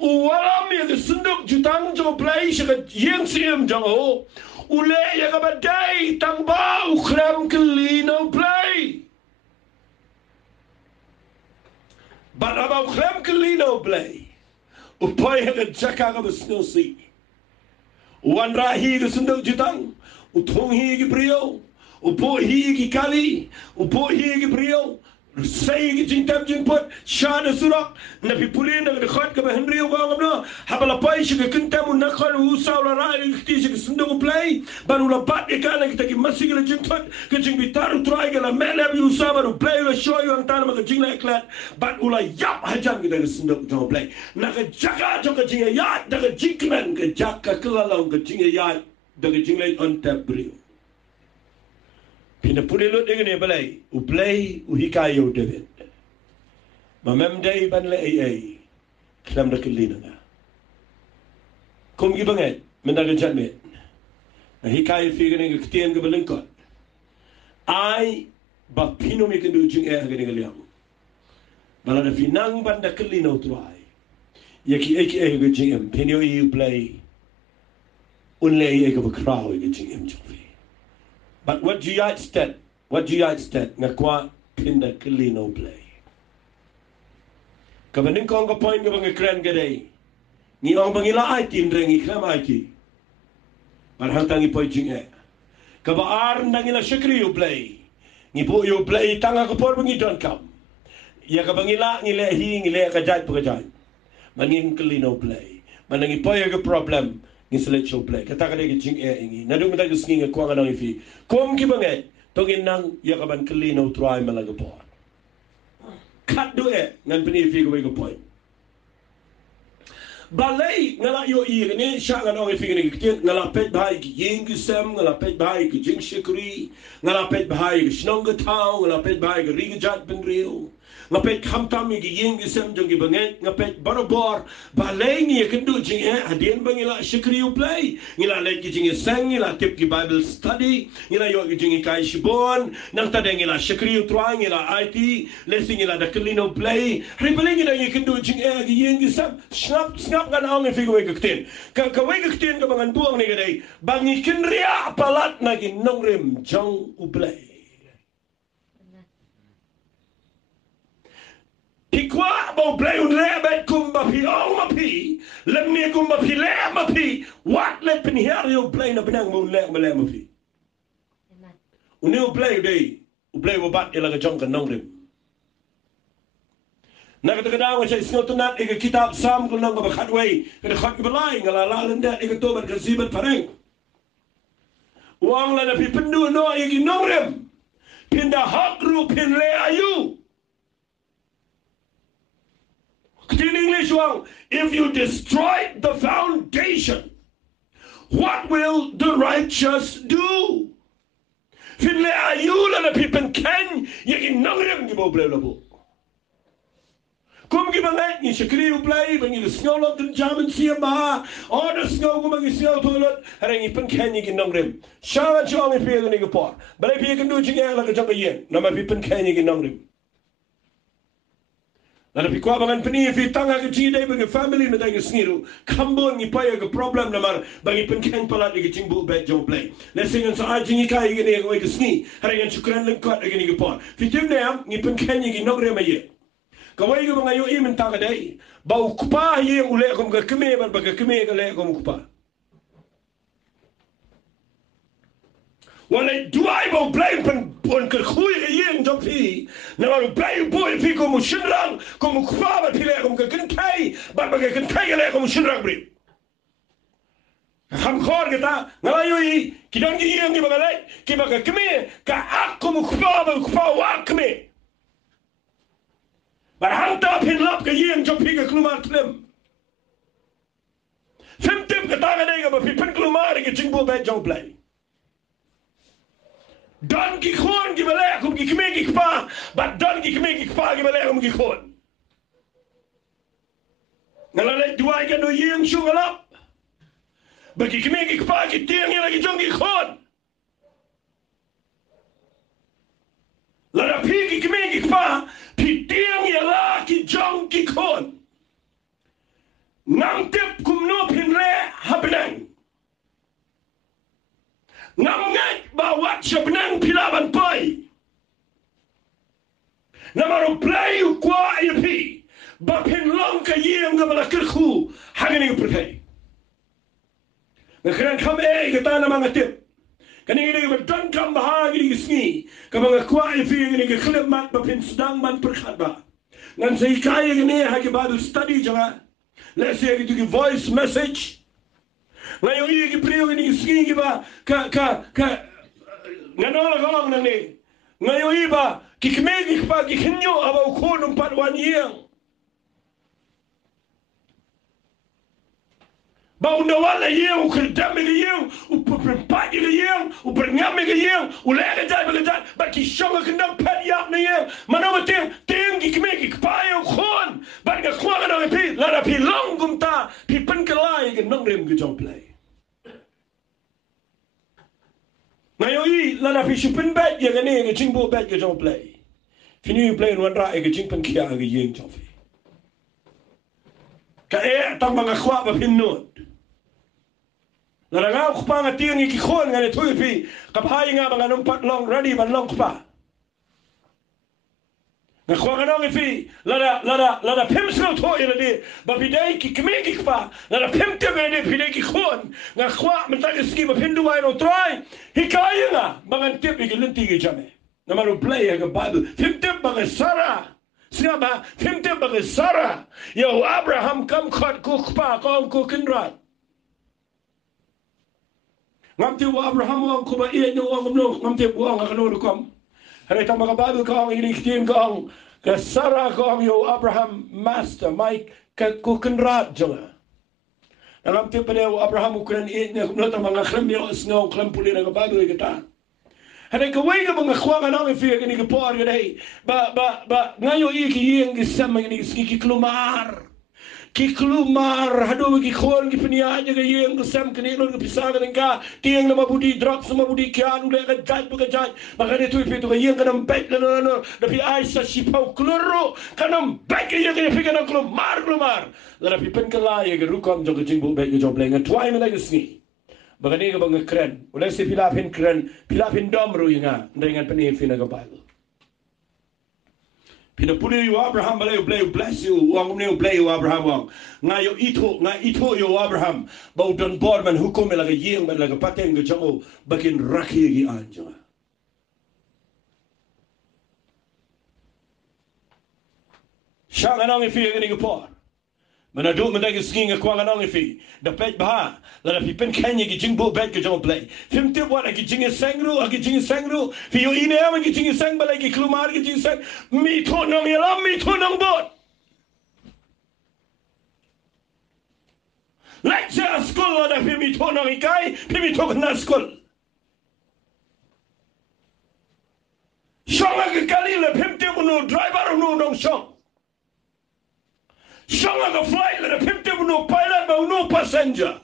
u walam ye sunduk jutang jo Blei shaka yeng sim jang ho ule ya ka ba dai tang ba u klam kelino Blei but about klam kelino Blei u poi ha jaka ka ba snow sea wan ra hi ga sunduk jutang u thong hi gi brio u po hi gi kali u po hi gi brio say gi jintam jing pot shana surak na pi pulin na khat ka ba henry wa ngam habala pai shi ga kintam na khal u sawla ra ti shi sunduk Blei banu la bat e kana ki taki masig la jing pot ke jing bitar try ga la mele u sabaru Blei la show you ang tan ma jing la klat bat ula yap hajam ki da sunduk jo Blei na ga jaka jo ka jing ya da ga jikman ka jaka kala la ga jing ya da ga jing la on tap brio pina pulilo dingene Blei u Blei u hikayo David mamem dai ban le ai klam da kelina nga kom gi banget mendaga janme na hikayo figure ngi ktien ga belinkot ai ba pino mi Kynduh Jingeh ga ngi liam bala da finang banda kelina utrai yaki ai ga jingem pino i Blei unle ai ga kraw ga jingem jofi but what do you instead ngakwa pinda kelino Blei kabaning kong ka point ga bang kren gadai ni ong bangila ai tin rengi klam ai ti marhang tangi poi Jingeh kabaar nangila Shakri u Blei ni po yu Blei tanga ka por bangi don kam ya ka bangila ngile hi ngile ka jai pagajai mangin kelino Blei manangi poi ga problem ni selecho Blei kata ka de Jingeh ingi nadu mata ga singa ko nga nang fi kom ki banget tongin nang ya ka ban kelino try malaga por kat do e ngan pini fi go point Balei ngala yo i ni sha nga nang fi ni kit ngala pet bai ki yeng sem ngala pet bai ki jing Shakri ngala pet bai ki shnong tao ngala pet bai ki rig jat ben rio ngapet khamtam gi yeng isem jong gi banget ngapet barobor balei ni Kynduh Jingeh hadien bangila Shakri Blei ngila let gi Jingeh sang ngila tip gi Bible study ngila yo gi Jingeh kai shibon nang tadeng ngila Shakri Truang ngila IT lesing ngila da Klino Blei ribeling ngila gi Kynduh Jingeh gi yeng isem snap kan ang fi go gekten ka we gekten ka bangan buang ni gadai bangi kinria palat na gi nongrem jong Blei Pikwa bo Blei un lebet kumba pi ong ma pi lemni kumba pi le ma pi wat le pen hier yo Blei na benang mo le ma le ma pi uneu Blei dei Blei wo bat ila ga jong ka nongrem na ka daw sa snotunat ig kitab sam ko nang ba khatway ka khat balai ngala lalanda ig to ban ka sibat pareng wang la na pi pendu no ig nongrem pinda hakru pin le ayu in English, well, if you destroy the foundation, what will the righteous do? Finle ayula na pipen ken yagi nangrem gi bo Blei labo. Kum gi banget ni Shakri Blei bangi the snow lot in German siama or the snow kum bangi snow toilet harang ipen ken yagi nangrem. Shawa chong ipi yagi ni gapor. Balei pi Kynduh Jingeh la ka jong yen. Nama pipen ken yagi nangrem. Nada pikwa bangan peni fi tanga ke jide bagi family na dai sniru kambon ni paya ke problem namar bagi penken palat ke jingbu bet jo Blei lesingan sa ajing kai ge ne ke sni harangan syukran lengkot ge ni ke pon fi timne ni penken ni nogre maye kawai ge bangayo imen tanga dai bau kupa ye ule kom ke keme ban bagi keme ke le kom kupa Walai duai bo Blei pun ke khui ke yeng jong fi na ma Blei boy fi ko mushinrang ko mukfa ba pile ko ke kin kai ba ba ke kin kai le ko mushinrang bri ham khor ke ta ngala yui ki dong gi yeng gi ba le ki ba ke kme ka ak ko mukfa ba mukfa wa kme ba ham ta pin lap ke yeng jong fi ke klumar tlem fim tim ke ta ga dei ga ba fi pin klumar ke jingbo ba jong Blei Don gi khon gi bale kum gi kme gi kpa but don gi kme gi kpa gi bale kum gi khon ngala le duai ga no yeng shu ngala ba gi kme gi kpa gi tiang ya gi jong gi khon la da pi gi kme gi kpa pi tiang ya la gi jong gi khon nang tep kum no pin le habnang Ngamngat bawa sebenang pilawan pai. Namaru Blei kwa ipi. Bapin long ka yeng ka bala kirku hangani perkai. Ngakran kame kata nama ngatip. Kani ngini ka dan kam bahagi ni sni. Ka banga kwa ipi ngini ka klip mat bapin sedang man perkat ba. Ngan sa ikaya ngini haki Bible study janga. Let's say you give voice message. Ngayon i priyo ni ski ba ka nganola golong nang ni ngayon iba kikmegi pa kikinyo aba ko nung patwan yang ba unawala yang ukerdam yang upempat yang uberngam yang ulega jai belajar ba kishonga kendang pat yak na yang manawa ting kikmegi pa yung kon ba ga kwa na pi la pi long gumta pi penkelai ke nongrem ke jong Blei Ngayon lana fi shupin bet ya gane ke jingbo bet ke jong Blei fini Blei wan ra ke jingpan kia ke yeng jong fi ka tang mga kwa ba pinot lana nga khpa nga tiang ki khon ngane thui pi kaphay nga mga numpat long ready ban long khpa nga kwa nga nong fi lana pimslo to ila di ba pidai ki kme ki khpa lana pimte nga di pidai ki khon nga kwa mentag ski ba pindu ay no try hikaya nga mga tip ki linti ki jame na maru Blei ga Bible pimte mga sara siya ba pimte mga sara yo Abraham kam khat ko khpa ko ko kinrat ngamti wa Abraham wa ko ba iya no ngam ngamti wa nga kanu kom Hari tama ka Bible ka ang iliktin ka ang kasara ka ang yo Abraham master Mike kukenrat janga. Alam tiap pada Abraham ukuran ini no tama nga klam yo snow klam puli na ka Bible kita. Hada ka wai ka bang khwa ka nang fi ka ni ka por ka dai ba ngayo iki yeng ki sama ni ki klumar hado ki khon ki pnia ja ka yeng ka sam ka ni lon ka pisa ka nga tieng na mabudi drugs mabudi kyan le ka jaj ba ka ni tu fi tu ka yeng ka nam bet no da pi ai sa si pau kloro ka nam bet ka yeng ka fi ka nam klumar la pi pen ka la ye ka rukom jo ka jing bu bet ka jo Blei nga twai me la ka sni bagani ka bang kren ulai si pilapin kren pilapin domru inga dengan pani fina ka Bible pina puli you Abraham Balei Blei bless you wang ne Blei you Abraham wang ngayo ito yo Abraham bau don borman hukum la ka yeng la ka pateng ka jango bakin rakhi gi anja shanga nang fi ga ni ka por mana do mana ga skinga kwa ga nang fi da pet ba la fi pen kanya gi jingbo bet ka jong Blei fim te wa gi jinge sangru fi yo ine am gi jinge sang Balei gi klumar gi jinge sang mi to nang yala mi to nang bot lecture school la fi mi to nang ikai fi mi to na school shonga ga kalile fim te no driver no nong shong shonga ga flight la fim te no pilot ba no passenger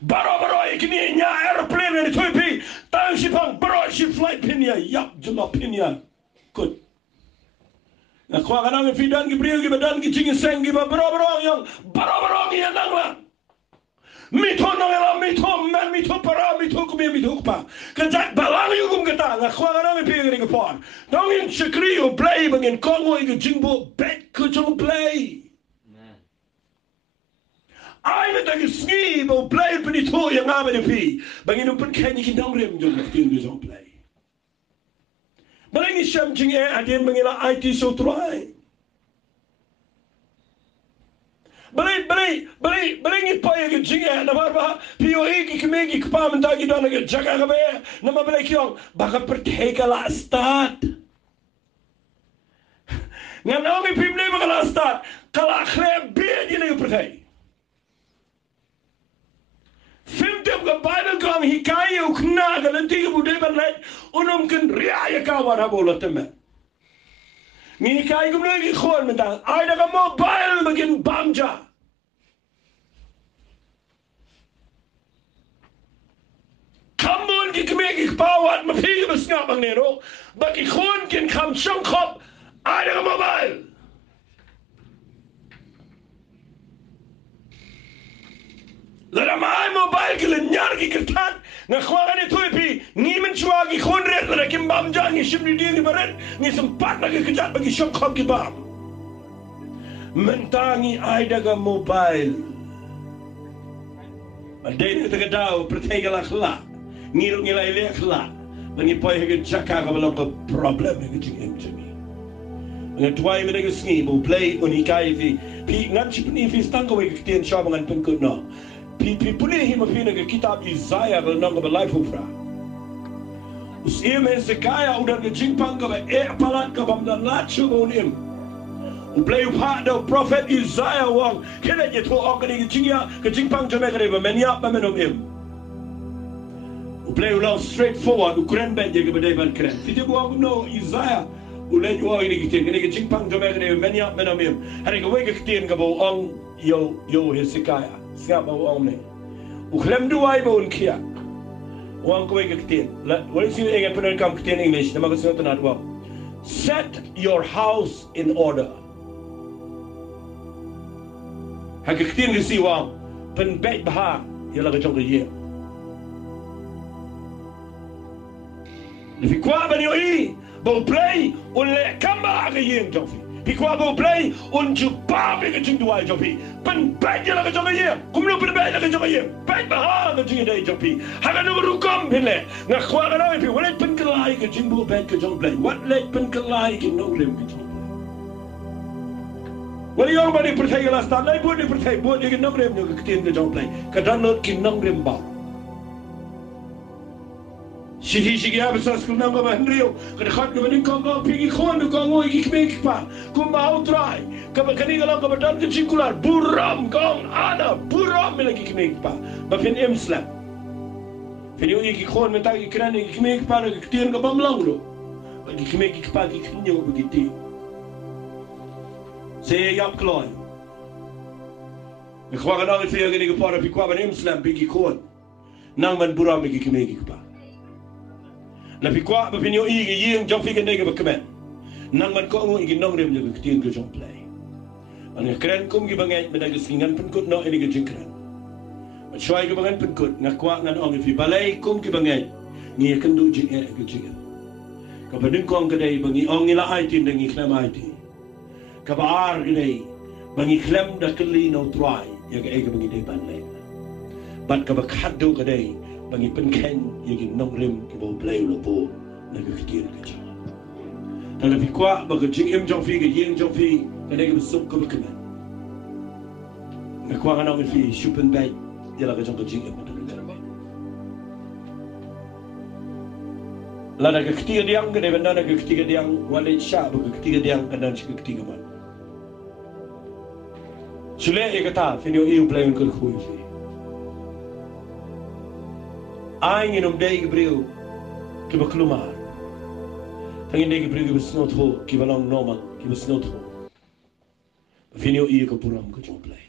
baro ikini nya airplane ni toipi tan shipang baro ship flight pinya yap juma pinya good na kwa kana fi dan gi brio gi badan gi jingi sengi ba baro yang baro gi nang la mi to no la mi to man mi to para mi to kumi mi to pa ka jak balang yu kum kata na kwa kana fi gi ngi pon dong in Shakri o Blei bangin kongo gi jingbo bet ku jong Blei I met a ski bo Blei peni to yang ame de pi bangin pun kenyi ki dong rem jong kin gi jong Blei Balei sham Jingeh adin bangila IT so try Balei ngi paya ki Jingeh na barba POE ki kemegi kpa menta ki dona ki jaga ka be na ma Blei kyong baka perteka la start ngam na mi pim ne baka la start kala khle be di ne pertei Film dem ka Bible kang hikaya ukna ka nanti ka budai banlet unum kan riaya ka wara bola temme ni hikaya kum lagi khon menta ai da ka mobile bagin bamja kamon ki kemegi pawat mapi ka basngap ang nero bagi khon kin kam shong khop ai da ka mobile Lada mai mobile ki lenyar ki kertan na khwaga ni tuipi ni men chua ki khonret lada kim bam jang ni shimni di ni baret ni sempat na ki kejat bagi syok khom ki bam mentangi ai daga mobile adai ni taga dau pertega la khla ngiru ngilai le khla bagi poi ke chaka ka balong ko problem ki jing jimi ngat tuai me daga sni bo Blei unikai fi ngan chipni fi stanga we ki tien shaba ngan pun ko no Pipuli hima fina ke kitab Isaiah bel nanga ba life ufra. Us im Hezekiah udan ke jingpang ka ba palat ka bam dan lachu unim. U Blei upha da prophet Isaiah wang kena je to organi ke jingya ke jingpang jame ka ba menya ba menom im. U Blei ulau straightforward u kren ben je ke ba ban kren. Fiti buang no Isaiah ulai wa ini ke jingpang jame ka ba menya menom im. Hari ke we ke tien ka ba ong yo Hezekiah. Siapa orang ni? Uklem dua ibu unkia. Orang kau yang ketien. Walau sini ingat pernah kamu ketien English. Nama kau sini tanah dua. Set your house in order. Hak ketien kesi wang penbet bahar. Ialah kacau kerja. Lebih kuat bani oi. Bau Blei oleh kamba kerja jauh. Pikwa bo Blei unju pa be ke jingduai jopi pen bet la ke jonga ye kumlo pen bet la ke jonga ye bet ba ke jingi dai jopi haga no rukom pile nga khwa ga na pi wala pen kelai ke jingbu bet ke jong Blei wat le pen kelai ke no lem ke jong wala yo ba ni perthai la sta lai bo ni perthai bo ni ke no lem no ke tien ke jong Blei ka dan no ki no lem ba Shigi habe sa skul nanga ba Henrio kada khat ke banin kongo pigi khon kongo iki kmek pa kumba utrai ka ba kani gala ka ba dan ke chikular buram gong ana buram lagi kmek pa ba fin em slap Finyo iki kon mentak ikran iki me kepala ketian ke bamlang lo. Bagi kime iki pagi kinyo begitu. Saya yap kloy. Ikwa kana ngi fiya gini kepala pikwa ban Islam bigi kon. Nang man buram iki kime iki pa. Na pikwa ba finyo iki yeng jong fi gene ke bekemen. Nang man ko ngi iki nong rem le ketian ke jong Blei. An keren kum gi bangai medag singan penkut no ini ke jingkran. Macam ke bangan penkut ngakwa ngan ong fi balai kum ki bangai ngi Kynduh Jingeh ke Jingeh. Kapadin kong kedai bangi ong ila aitin dangi klem aitin. Kabar kedai bangi klem da keli no try ya ke bangi dai balai. Bat ka bakaddo kedai bangi penken ya ki nongrim ki bo Blei lo bo na ke ktir ke jing. Dan fi kwa ba ke jing jong fi ke yeng jong fi kedai ke besuk ke bekemen. Ngakwa ngan ong fi shupen bai dia lagi jong ke Jingeh. Lada ke ketiga diang ke depan nana ke ketiga diang walid syah ke ketiga diang kena ke ketiga man. Sule kata finyo iu Blei ke khui fi. Ai nginum dai ke brio ke baklumar. Tangin dai ke brio ke besnot ho ke balong normal ke besnot ho. Finyo iu ke puram ke jong Blei.